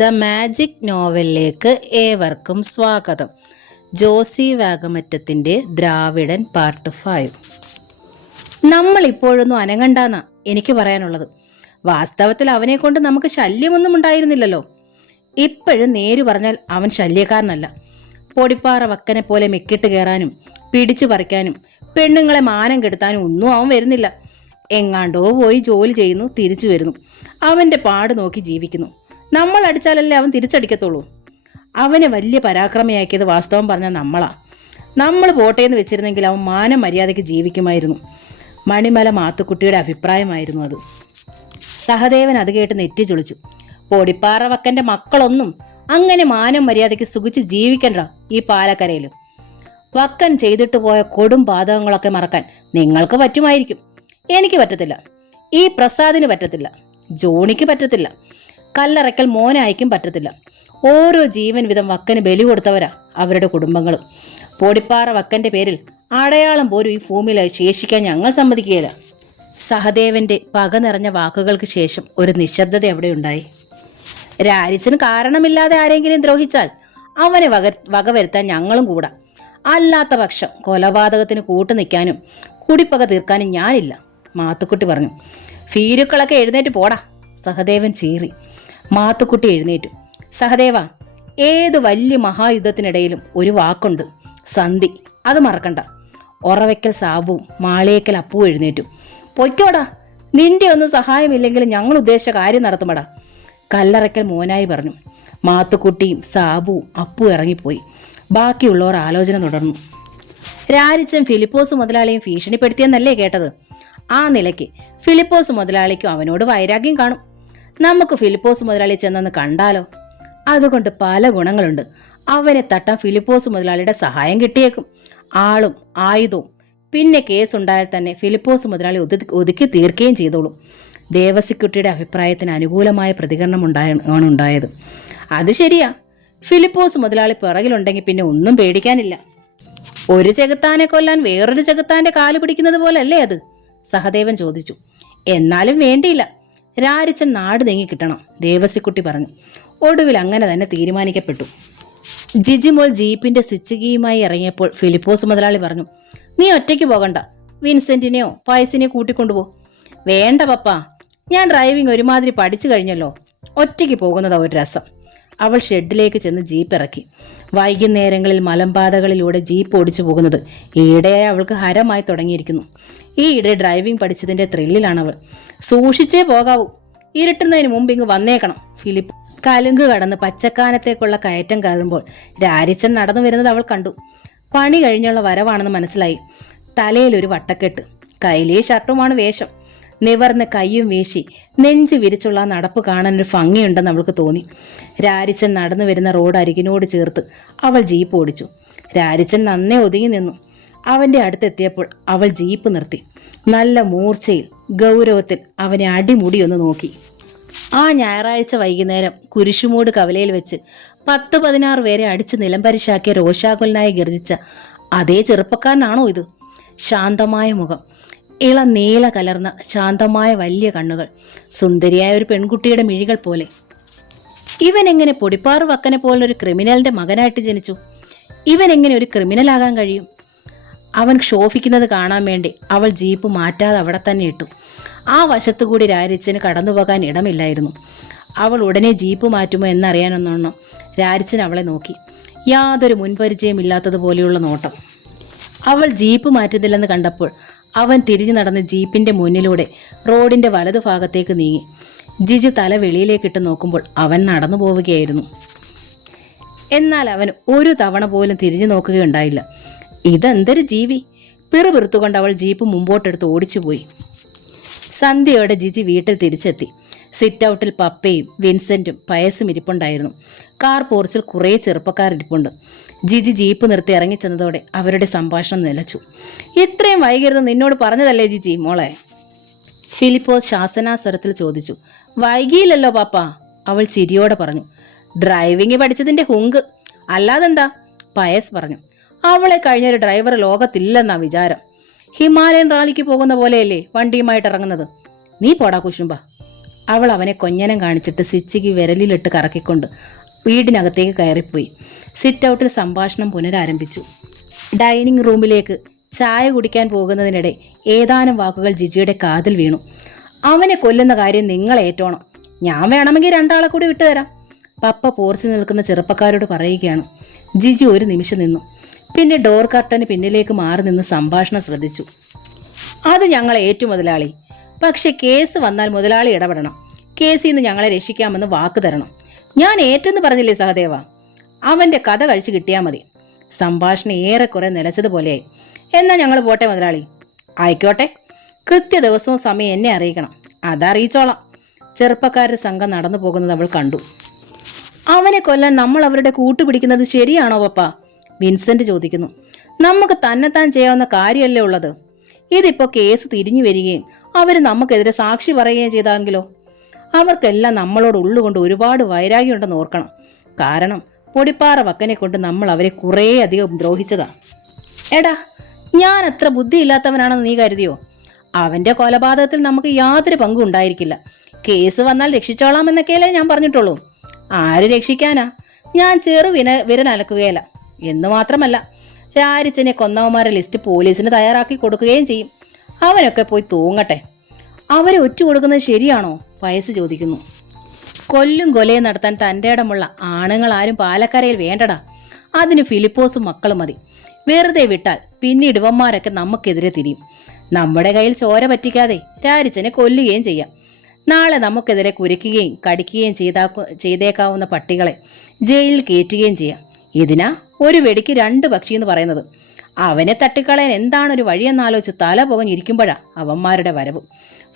The magic നോവലിലേക്ക് ഏവർക്കും സ്വാഗതം. Josy വാഗമറ്റത്തിൻ്റെ ദ്രാവിഡൻ part 5. നമ്മൾ ഇപ്പോഴൊന്നും അനങ്ങണ്ടാന്നാ എനിക്ക് പറയാനുള്ളത്. വാസ്തവത്തിൽ അവനെ കൊണ്ട് നമുക്ക് ശല്യമൊന്നും ഉണ്ടായിരുന്നില്ലല്ലോ. ഇപ്പോഴും നേരു പറഞ്ഞാൽ അവൻ ശല്യക്കാരനല്ല. പൊടിപ്പാറ വക്കനെ പോലെ മെക്കിട്ട് കയറാനും പിടിച്ചു പറിക്കാനും പെണ്ണുങ്ങളെ മാനം കെടുത്താനും ഒന്നും അവൻ വരുന്നില്ല. എങ്ങാണ്ടോ പോയി ജോലി ചെയ്യുന്നു, തിരിച്ചു വരുന്നു, അവൻ്റെ പാട് നോക്കി ജീവിക്കുന്നു. നമ്മൾ അടിച്ചാലല്ലേ അവൻ തിരിച്ചടിക്കത്തുള്ളൂ. അവനെ വലിയ പരാക്രമയാക്കിയത് വാസ്തവം പറഞ്ഞാൽ നമ്മളാ. നമ്മൾ പോട്ടേന്ന് വെച്ചിരുന്നെങ്കിൽ അവൻ മാനം മര്യാദയ്ക്ക് ജീവിക്കുമായിരുന്നു. മണിമല മാത്തുക്കുട്ടിയുടെ അഭിപ്രായമായിരുന്നു അത്. സഹദേവൻ അത് കേട്ട് നെറ്റി ചുളിച്ചു. പൊടിപ്പാറ വക്കൻ്റെ മക്കളൊന്നും അങ്ങനെ മാനം മര്യാദയ്ക്ക് സുഖിച്ച് ജീവിക്കണ്ട ഈ പാലക്കരയിൽ. വക്കൻ ചെയ്തിട്ട് പോയ കൊടും പാതകങ്ങളൊക്കെ മറക്കാൻ നിങ്ങൾക്ക് പറ്റുമായിരിക്കും, എനിക്ക് പറ്റത്തില്ല. ഈ പ്രസാദിന് പറ്റത്തില്ല, ജോണിക്ക് പറ്റത്തില്ല, കല്ലറയ്ക്കൽ മോനായിക്കും പറ്റത്തില്ല. ഓരോ ജീവൻ വിധം വക്കന് ബലി കൊടുത്തവരാ അവരുടെ കുടുംബങ്ങൾ. പൊടിപ്പാറ വക്കൻ്റെ പേരിൽ അടയാളം പോലും ഈ ഭൂമിയിൽ ശേഷിക്കാൻ ഞങ്ങൾ സമ്മതിക്കുകയില്ല. സഹദേവന്റെ പക നിറഞ്ഞ വാക്കുകൾക്ക് ശേഷം ഒരു നിശബ്ദത അവിടെ ഉണ്ടായി. രാരിച്ചന് കാരണമില്ലാതെ ആരെങ്കിലും ദ്രോഹിച്ചാൽ അവനെ വകവരുത്താൻ ഞങ്ങളും കൂടാ. അല്ലാത്ത പക്ഷം കൊലപാതകത്തിന് കൂട്ടു നിൽക്കാനും കുടിപ്പക തീർക്കാനും ഞാനില്ല, മാത്തുക്കുട്ടി പറഞ്ഞു. ഫീരുക്കളൊക്കെ എഴുന്നേറ്റ് പോടാ, സഹദേവൻ ചീറി. മാത്തുക്കുട്ടി എഴുന്നേറ്റു. സഹദേവ, ഏത് വലിയ മഹായുദ്ധത്തിനിടയിലും ഒരു വാക്കുണ്ട്, സന്ധി. അത് മറക്കണ്ട. ഒറവയ്ക്കൽ സാബുവും മാളിയേക്കൽ അപ്പുവും എഴുന്നേറ്റു. പൊയ്ക്കോടാ, നിന്റെ ഒന്നും സഹായമില്ലെങ്കിലും ഞങ്ങൾ ഉദ്ദേശിച്ച കാര്യം നടത്തുമടാ, കല്ലറയ്ക്കൽ മോനായി പറഞ്ഞു. മാത്തുക്കുട്ടിയും സാബുവും അപ്പുവും ഇറങ്ങിപ്പോയി. ബാക്കിയുള്ളവർ ആലോചന തുടർന്നു. രാരിച്ചൻ ഫിലിപ്പോസ് മുതലാളിയും ഭീഷണിപ്പെടുത്തിയെന്നല്ലേ കേട്ടത്? ആ നിലയ്ക്ക് ഫിലിപ്പോസ് മുതലാളിക്കും അവനോട് വൈരാഗ്യം കാണും. നമുക്ക് ഫിലിപ്പോസ് മുതലാളി ചെന്നൊന്ന് കണ്ടാലോ? അതുകൊണ്ട് പല ഗുണങ്ങളുണ്ട്. അവനെ തട്ടാൻ ഫിലിപ്പോസ് മുതലാളിയുടെ സഹായം കിട്ടിയേക്കും, ആളും ആയുധവും. പിന്നെ കേസുണ്ടായാൽ തന്നെ ഫിലിപ്പോസ് മുതലാളി ഒതുക്കി തീർക്കുകയും ചെയ്തോളും. ദേവസിക്കുട്ടിയുടെ അഭിപ്രായത്തിന് അനുകൂലമായ പ്രതികരണം ഉണ്ടായത്. അത് ശരിയാ, ഫിലിപ്പോസ് മുതലാളി പിറകിലുണ്ടെങ്കിൽ പിന്നെ ഒന്നും പേടിക്കാനില്ല. ഒരു ചെകുത്താനെ കൊല്ലാൻ വേറൊരു ചെകുത്താന്റെ കാല് പിടിക്കുന്നത് പോലല്ലേ അത്? സഹദേവൻ ചോദിച്ചു. എന്നാലും വേണ്ടിയില്ല, രാരിച്ചൻ നാട് നീങ്ങി കിട്ടണം, ദേവസിക്കുട്ടി പറഞ്ഞു. ഒടുവിൽ അങ്ങനെ തന്നെ തീരുമാനിക്കപ്പെട്ടു. ജിജിമോൾ ജീപ്പിന്റെ സ്വിച്ച് കീയുമായി ഇറങ്ങിയപ്പോൾ ഫിലിപ്പോസ് മുതലാളി പറഞ്ഞു, നീ ഒറ്റയ്ക്ക് പോകണ്ട, വിൻസെന്റിനെയോ പയസിനെയോ കൂട്ടിക്കൊണ്ടുപോ. വേണ്ട പപ്പാ, ഞാൻ ഡ്രൈവിംഗ് ഒരുമാതിരി പഠിച്ചു കഴിഞ്ഞല്ലോ, ഒറ്റയ്ക്ക് പോകുന്നതാ ഒരു രസം. അവൾ ഷെഡിലേക്ക് ചെന്ന് ജീപ്പ് ഇറക്കി. വൈകുന്നേരങ്ങളിൽ മലമ്പാതകളിലൂടെ ജീപ്പ് ഓടിച്ചു പോകുന്നത് ഈയിടെയായി അവൾക്ക് ഹരമായി തുടങ്ങിയിരിക്കുന്നു. ഈയിടെ ഡ്രൈവിംഗ് പഠിച്ചതിന്റെ ത്രില്ലിലാണവൾ. സൂക്ഷിച്ചേ പോകാവൂ, ഇരുട്ടുന്നതിന് മുമ്പ് ഇങ്ങ് വന്നേക്കണം. ഫിലിപ്പ് കലുങ്ക് കടന്ന് പച്ചക്കാനത്തേക്കുള്ള കയറ്റം കയറുമ്പോൾ രാരിച്ചൻ നടന്നു വരുന്നത് അവൾ കണ്ടു. പണി കഴിഞ്ഞുള്ള വരവാണെന്ന് മനസ്സിലായി. തലയിലൊരു വട്ടക്കെട്ട്, കൈലേ ഷർട്ടുമാണ് വേഷം. നിവർന്ന് കയ്യും വീശി നെഞ്ച് വിരിച്ചുള്ള ആ നടപ്പ് കാണാനൊരു ഭംഗിയുണ്ടെന്ന് അവൾക്ക് തോന്നി. രാരിച്ചൻ നടന്നു വരുന്ന റോഡ് അരികിനോട് ചേർത്ത് അവൾ ജീപ്പ് ഓടിച്ചു. രാരിച്ചൻ നന്നേ ഒതുങ്ങി നിന്നു. അവൻ്റെ അടുത്തെത്തിയപ്പോൾ അവൾ ജീപ്പ് നിർത്തി. നല്ല മൂർച്ചയിൽ ഗൗരവത്തിൽ അവനെ അടിമുടി ഒന്ന് നോക്കി. ആ ഞായറാഴ്ച വൈകുന്നേരം കുരിശുമൂട് കവലയിൽ വെച്ച് 10-16 പേരെ അടിച്ചു നിലംപരിശാക്കിയ രോഷാകുലനായി ഗർജിച്ച അതേ ചെറുപ്പക്കാരനാണോ ഇത്? ശാന്തമായ മുഖം, ഇളം നീല കലർന്ന ശാന്തമായ വലിയ കണ്ണുകൾ, സുന്ദരിയായ ഒരു പെൺകുട്ടിയുടെ മിഴികൾ പോലെ. ഇവൻ എങ്ങനെ പൊടിപ്പാറ വക്കനെ പോലൊരു ക്രിമിനലിന്റെ മകനായിട്ട് ജനിച്ചു? ഇവൻ എങ്ങനെ ഒരു ക്രിമിനലാകാൻ കഴിയും? അവൻ ക്ഷോഭിക്കുന്നത് കാണാൻ വേണ്ടി അവൾ ജീപ്പ് മാറ്റാതെ അവിടെ തന്നെ ഇട്ടു. ആ വശത്തുകൂടി രാരിച്ചന് കടന്നു പോകാൻ ഇടമില്ലായിരുന്നു. അവൾ ഉടനെ ജീപ്പ് മാറ്റുമോ എന്നറിയാനൊന്നോണം രാരിച്ചൻ അവളെ നോക്കി. യാതൊരു മുൻപരിചയമില്ലാത്തതുപോലെയുള്ള നോട്ടം. അവൾ ജീപ്പ് മാറ്റുന്നില്ലെന്ന് കണ്ടപ്പോൾ അവൻ തിരിഞ്ഞു നടന്ന് ജീപ്പിന്റെ മുന്നിലൂടെ റോഡിന്റെ വലതുഭാഗത്തേക്ക് നീങ്ങി. ജിജു തല വെളിയിലേക്കിട്ട് നോക്കുമ്പോൾ അവൻ നടന്നു പോവുകയായിരുന്നു. എന്നാൽ അവൻ ഒരു തവണ പോലും തിരിഞ്ഞു നോക്കുകയുണ്ടായില്ല. ഇതെന്തൊരു ജീവി! പിറുപിറുത്തുകൊണ്ട് അവൾ ജീപ്പ് മുമ്പോട്ടെടുത്ത് ഓടിച്ചുപോയി. സന്ധ്യയോടെ ജിജി വീട്ടിൽ തിരിച്ചെത്തി. സിറ്റ് ഔട്ടിൽ പപ്പയും വിൻസെന്റും പയസും ഇരിപ്പുണ്ടായിരുന്നു. കാർ പോർച്ചിൽ കുറേ ചെറുപ്പക്കാർ ഇരിപ്പുണ്ട്. ജിജി ജീപ്പ് നിർത്തി ഇറങ്ങിച്ചെന്നതോടെ അവരുടെ സംഭാഷണം നിലച്ചു. ഇത്രയും വൈകരുത് നിന്നോട് പറഞ്ഞതല്ലേ ജിജി മോളെ? ഫിലിപ്പോസ് ശാസനാസ്വരത്തിൽ ചോദിച്ചു. വൈകിയില്ലല്ലോ പാപ്പ, അവൾ ചിരിയോടെ പറഞ്ഞു. ഡ്രൈവിംഗ് പഠിച്ചതിന്റെ ഹുങ്ക്, അല്ലാതെന്താ, പയസ് പറഞ്ഞു. അവളെ കഴിഞ്ഞൊരു ഡ്രൈവർ ലോകത്തില്ലെന്നാ വിചാരം. ഹിമാലയൻ റാലിക്ക് പോകുന്ന പോലെയല്ലേ വണ്ടിയുമായിട്ട് ഇറങ്ങുന്നത്. നീ പോടാ കുശുമ്പ. അവൾ അവനെ കൊഞ്ഞനം കാണിച്ചിട്ട് സ്വിച്ചിക്ക് വിരലിലിട്ട് കറക്കിക്കൊണ്ട് വീടിനകത്തേക്ക് കയറിപ്പോയി. സിറ്റ് ഔട്ടിൽ സംഭാഷണം പുനരാരംഭിച്ചു. ഡൈനിങ് റൂമിലേക്ക് ചായ കുടിക്കാൻ പോകുന്നതിനിടെ ഏതാനും വാക്കുകൾ ജിജിയുടെ കാതിൽ വീണു. അവനെ കൊല്ലുന്ന കാര്യം നിങ്ങൾ ഏറ്റോണം. ഞാൻ വേണമെങ്കിൽ 2 ആളെ കൂടി വിട്ടുതരാം. പപ്പ പോർച്ചിൽ നിൽക്കുന്ന ചെറുപ്പക്കാരോട് പറയുകയാണ്. ജിജി ഒരു നിമിഷം നിന്നു. പിന്നെ ഡോർ കർട്ടന് പിന്നിലേക്ക് മാറി നിന്ന് സംഭാഷണം ശ്രദ്ധിച്ചു. അത് ഞങ്ങൾ ഏറ്റു മുതലാളി. പക്ഷെ കേസ് വന്നാൽ മുതലാളി ഇടപെടണം. കേസിൽ നിന്ന് ഞങ്ങളെ രക്ഷിക്കാമെന്ന് വാക്ക് തരണം. ഞാൻ ഏറ്റെന്ന് പറഞ്ഞില്ലേ സഹദേവ. അവന്റെ കഥ കഴിച്ചു കിട്ടിയാൽ മതി. സംഭാഷണം ഏറെക്കുറെ നിലച്ചതുപോലെയായി. എന്നാ ഞങ്ങൾ പോട്ടെ മുതലാളി. ആയിക്കോട്ടെ. കൃത്യ ദിവസവും സമയം എന്നെ അറിയിക്കണം. അതറിയിച്ചോളാം. ചെറുപ്പക്കാരുടെ സംഘം നടന്നു പോകുന്നത് അവൾ കണ്ടു. അവനെ കൊല്ലാൻ നമ്മൾ അവരുടെ കൂട്ടുപിടിക്കുന്നത് ശരിയാണോ പപ്പ? വിൻസെന്റ് ചോദിക്കുന്നു. നമുക്ക് തന്നെത്താൻ ചെയ്യാവുന്ന കാര്യമല്ലേ ഉള്ളത്. ഇതിപ്പോ കേസ് തിരിഞ്ഞു വരികയും അവർ നമുക്കെതിരെ സാക്ഷി പറയുകയും ചെയ്താങ്കിലോ? അവർക്കെല്ലാം നമ്മളോട് ഉള്ളുകൊണ്ട് ഒരുപാട് വൈരാഗ്യമുണ്ടെന്ന് ഓർക്കണം. കാരണം പൊടിപ്പാറ വക്കനെ കൊണ്ട് നമ്മൾ അവരെ കുറേ അധികം ദ്രോഹിച്ചതാ. എടാ, ഞാൻ അത്ര ബുദ്ധിയില്ലാത്തവനാണെന്ന് നീ കരുതിയോ? അവന്റെ കൊലപാതകത്തിൽ നമുക്ക് യാതൊരു പങ്കും ഉണ്ടായിരിക്കില്ല. കേസ് വന്നാൽ രക്ഷിച്ചോളാമെന്നൊക്കെയല്ലേ ഞാൻ പറഞ്ഞിട്ടുള്ളൂ. ആര് രക്ഷിക്കാനാ? ഞാൻ വിരലനക്കുകയല്ല. എന്ന് മാത്രമല്ല, രാരിച്ചനെ കൊന്നവന്മാരെ ലിസ്റ്റ് പോലീസിന് തയ്യാറാക്കി കൊടുക്കുകയും ചെയ്യും. അവനൊക്കെ പോയി തൂങ്ങട്ടെ. അവരെ ഒറ്റ കൊടുക്കുന്നത് ശരിയാണോ? വയസ്സ് ചോദിക്കുന്നു. കൊല്ലും കൊലയും നടത്താൻ തൻ്റെ ഇടമുള്ള ആണുങ്ങൾ ആരും പാലക്കരയിൽ വേണ്ടടാ. അതിന് ഫിലിപ്പോസും മക്കളും മതി. വെറുതെ വിട്ടാൽ പിന്നീട് ഇവന്മാരൊക്കെ നമുക്കെതിരെ തിരിയും. നമ്മുടെ കയ്യിൽ ചോര പറ്റിക്കാതെ രാരിച്ചനെ കൊല്ലുകയും ചെയ്യാം. നാളെ നമുക്കെതിരെ കുരയ്ക്കുകയും കടിക്കുകയും ചെയ്തേക്കാവുന്ന പട്ടികളെ ജയിലിൽ കയറ്റുകയും ചെയ്യാം. ഇതിനാ ഒരു വെടിക്ക് 2 പക്ഷി എന്ന് പറയുന്നത്. അവനെ തട്ടിക്കളയാൻ എന്താണൊരു വഴിയെന്നാലോചിച്ച് തല പുകഞ്ഞിരിക്കുമ്പോഴാ അവന്മാരുടെ വരവ്.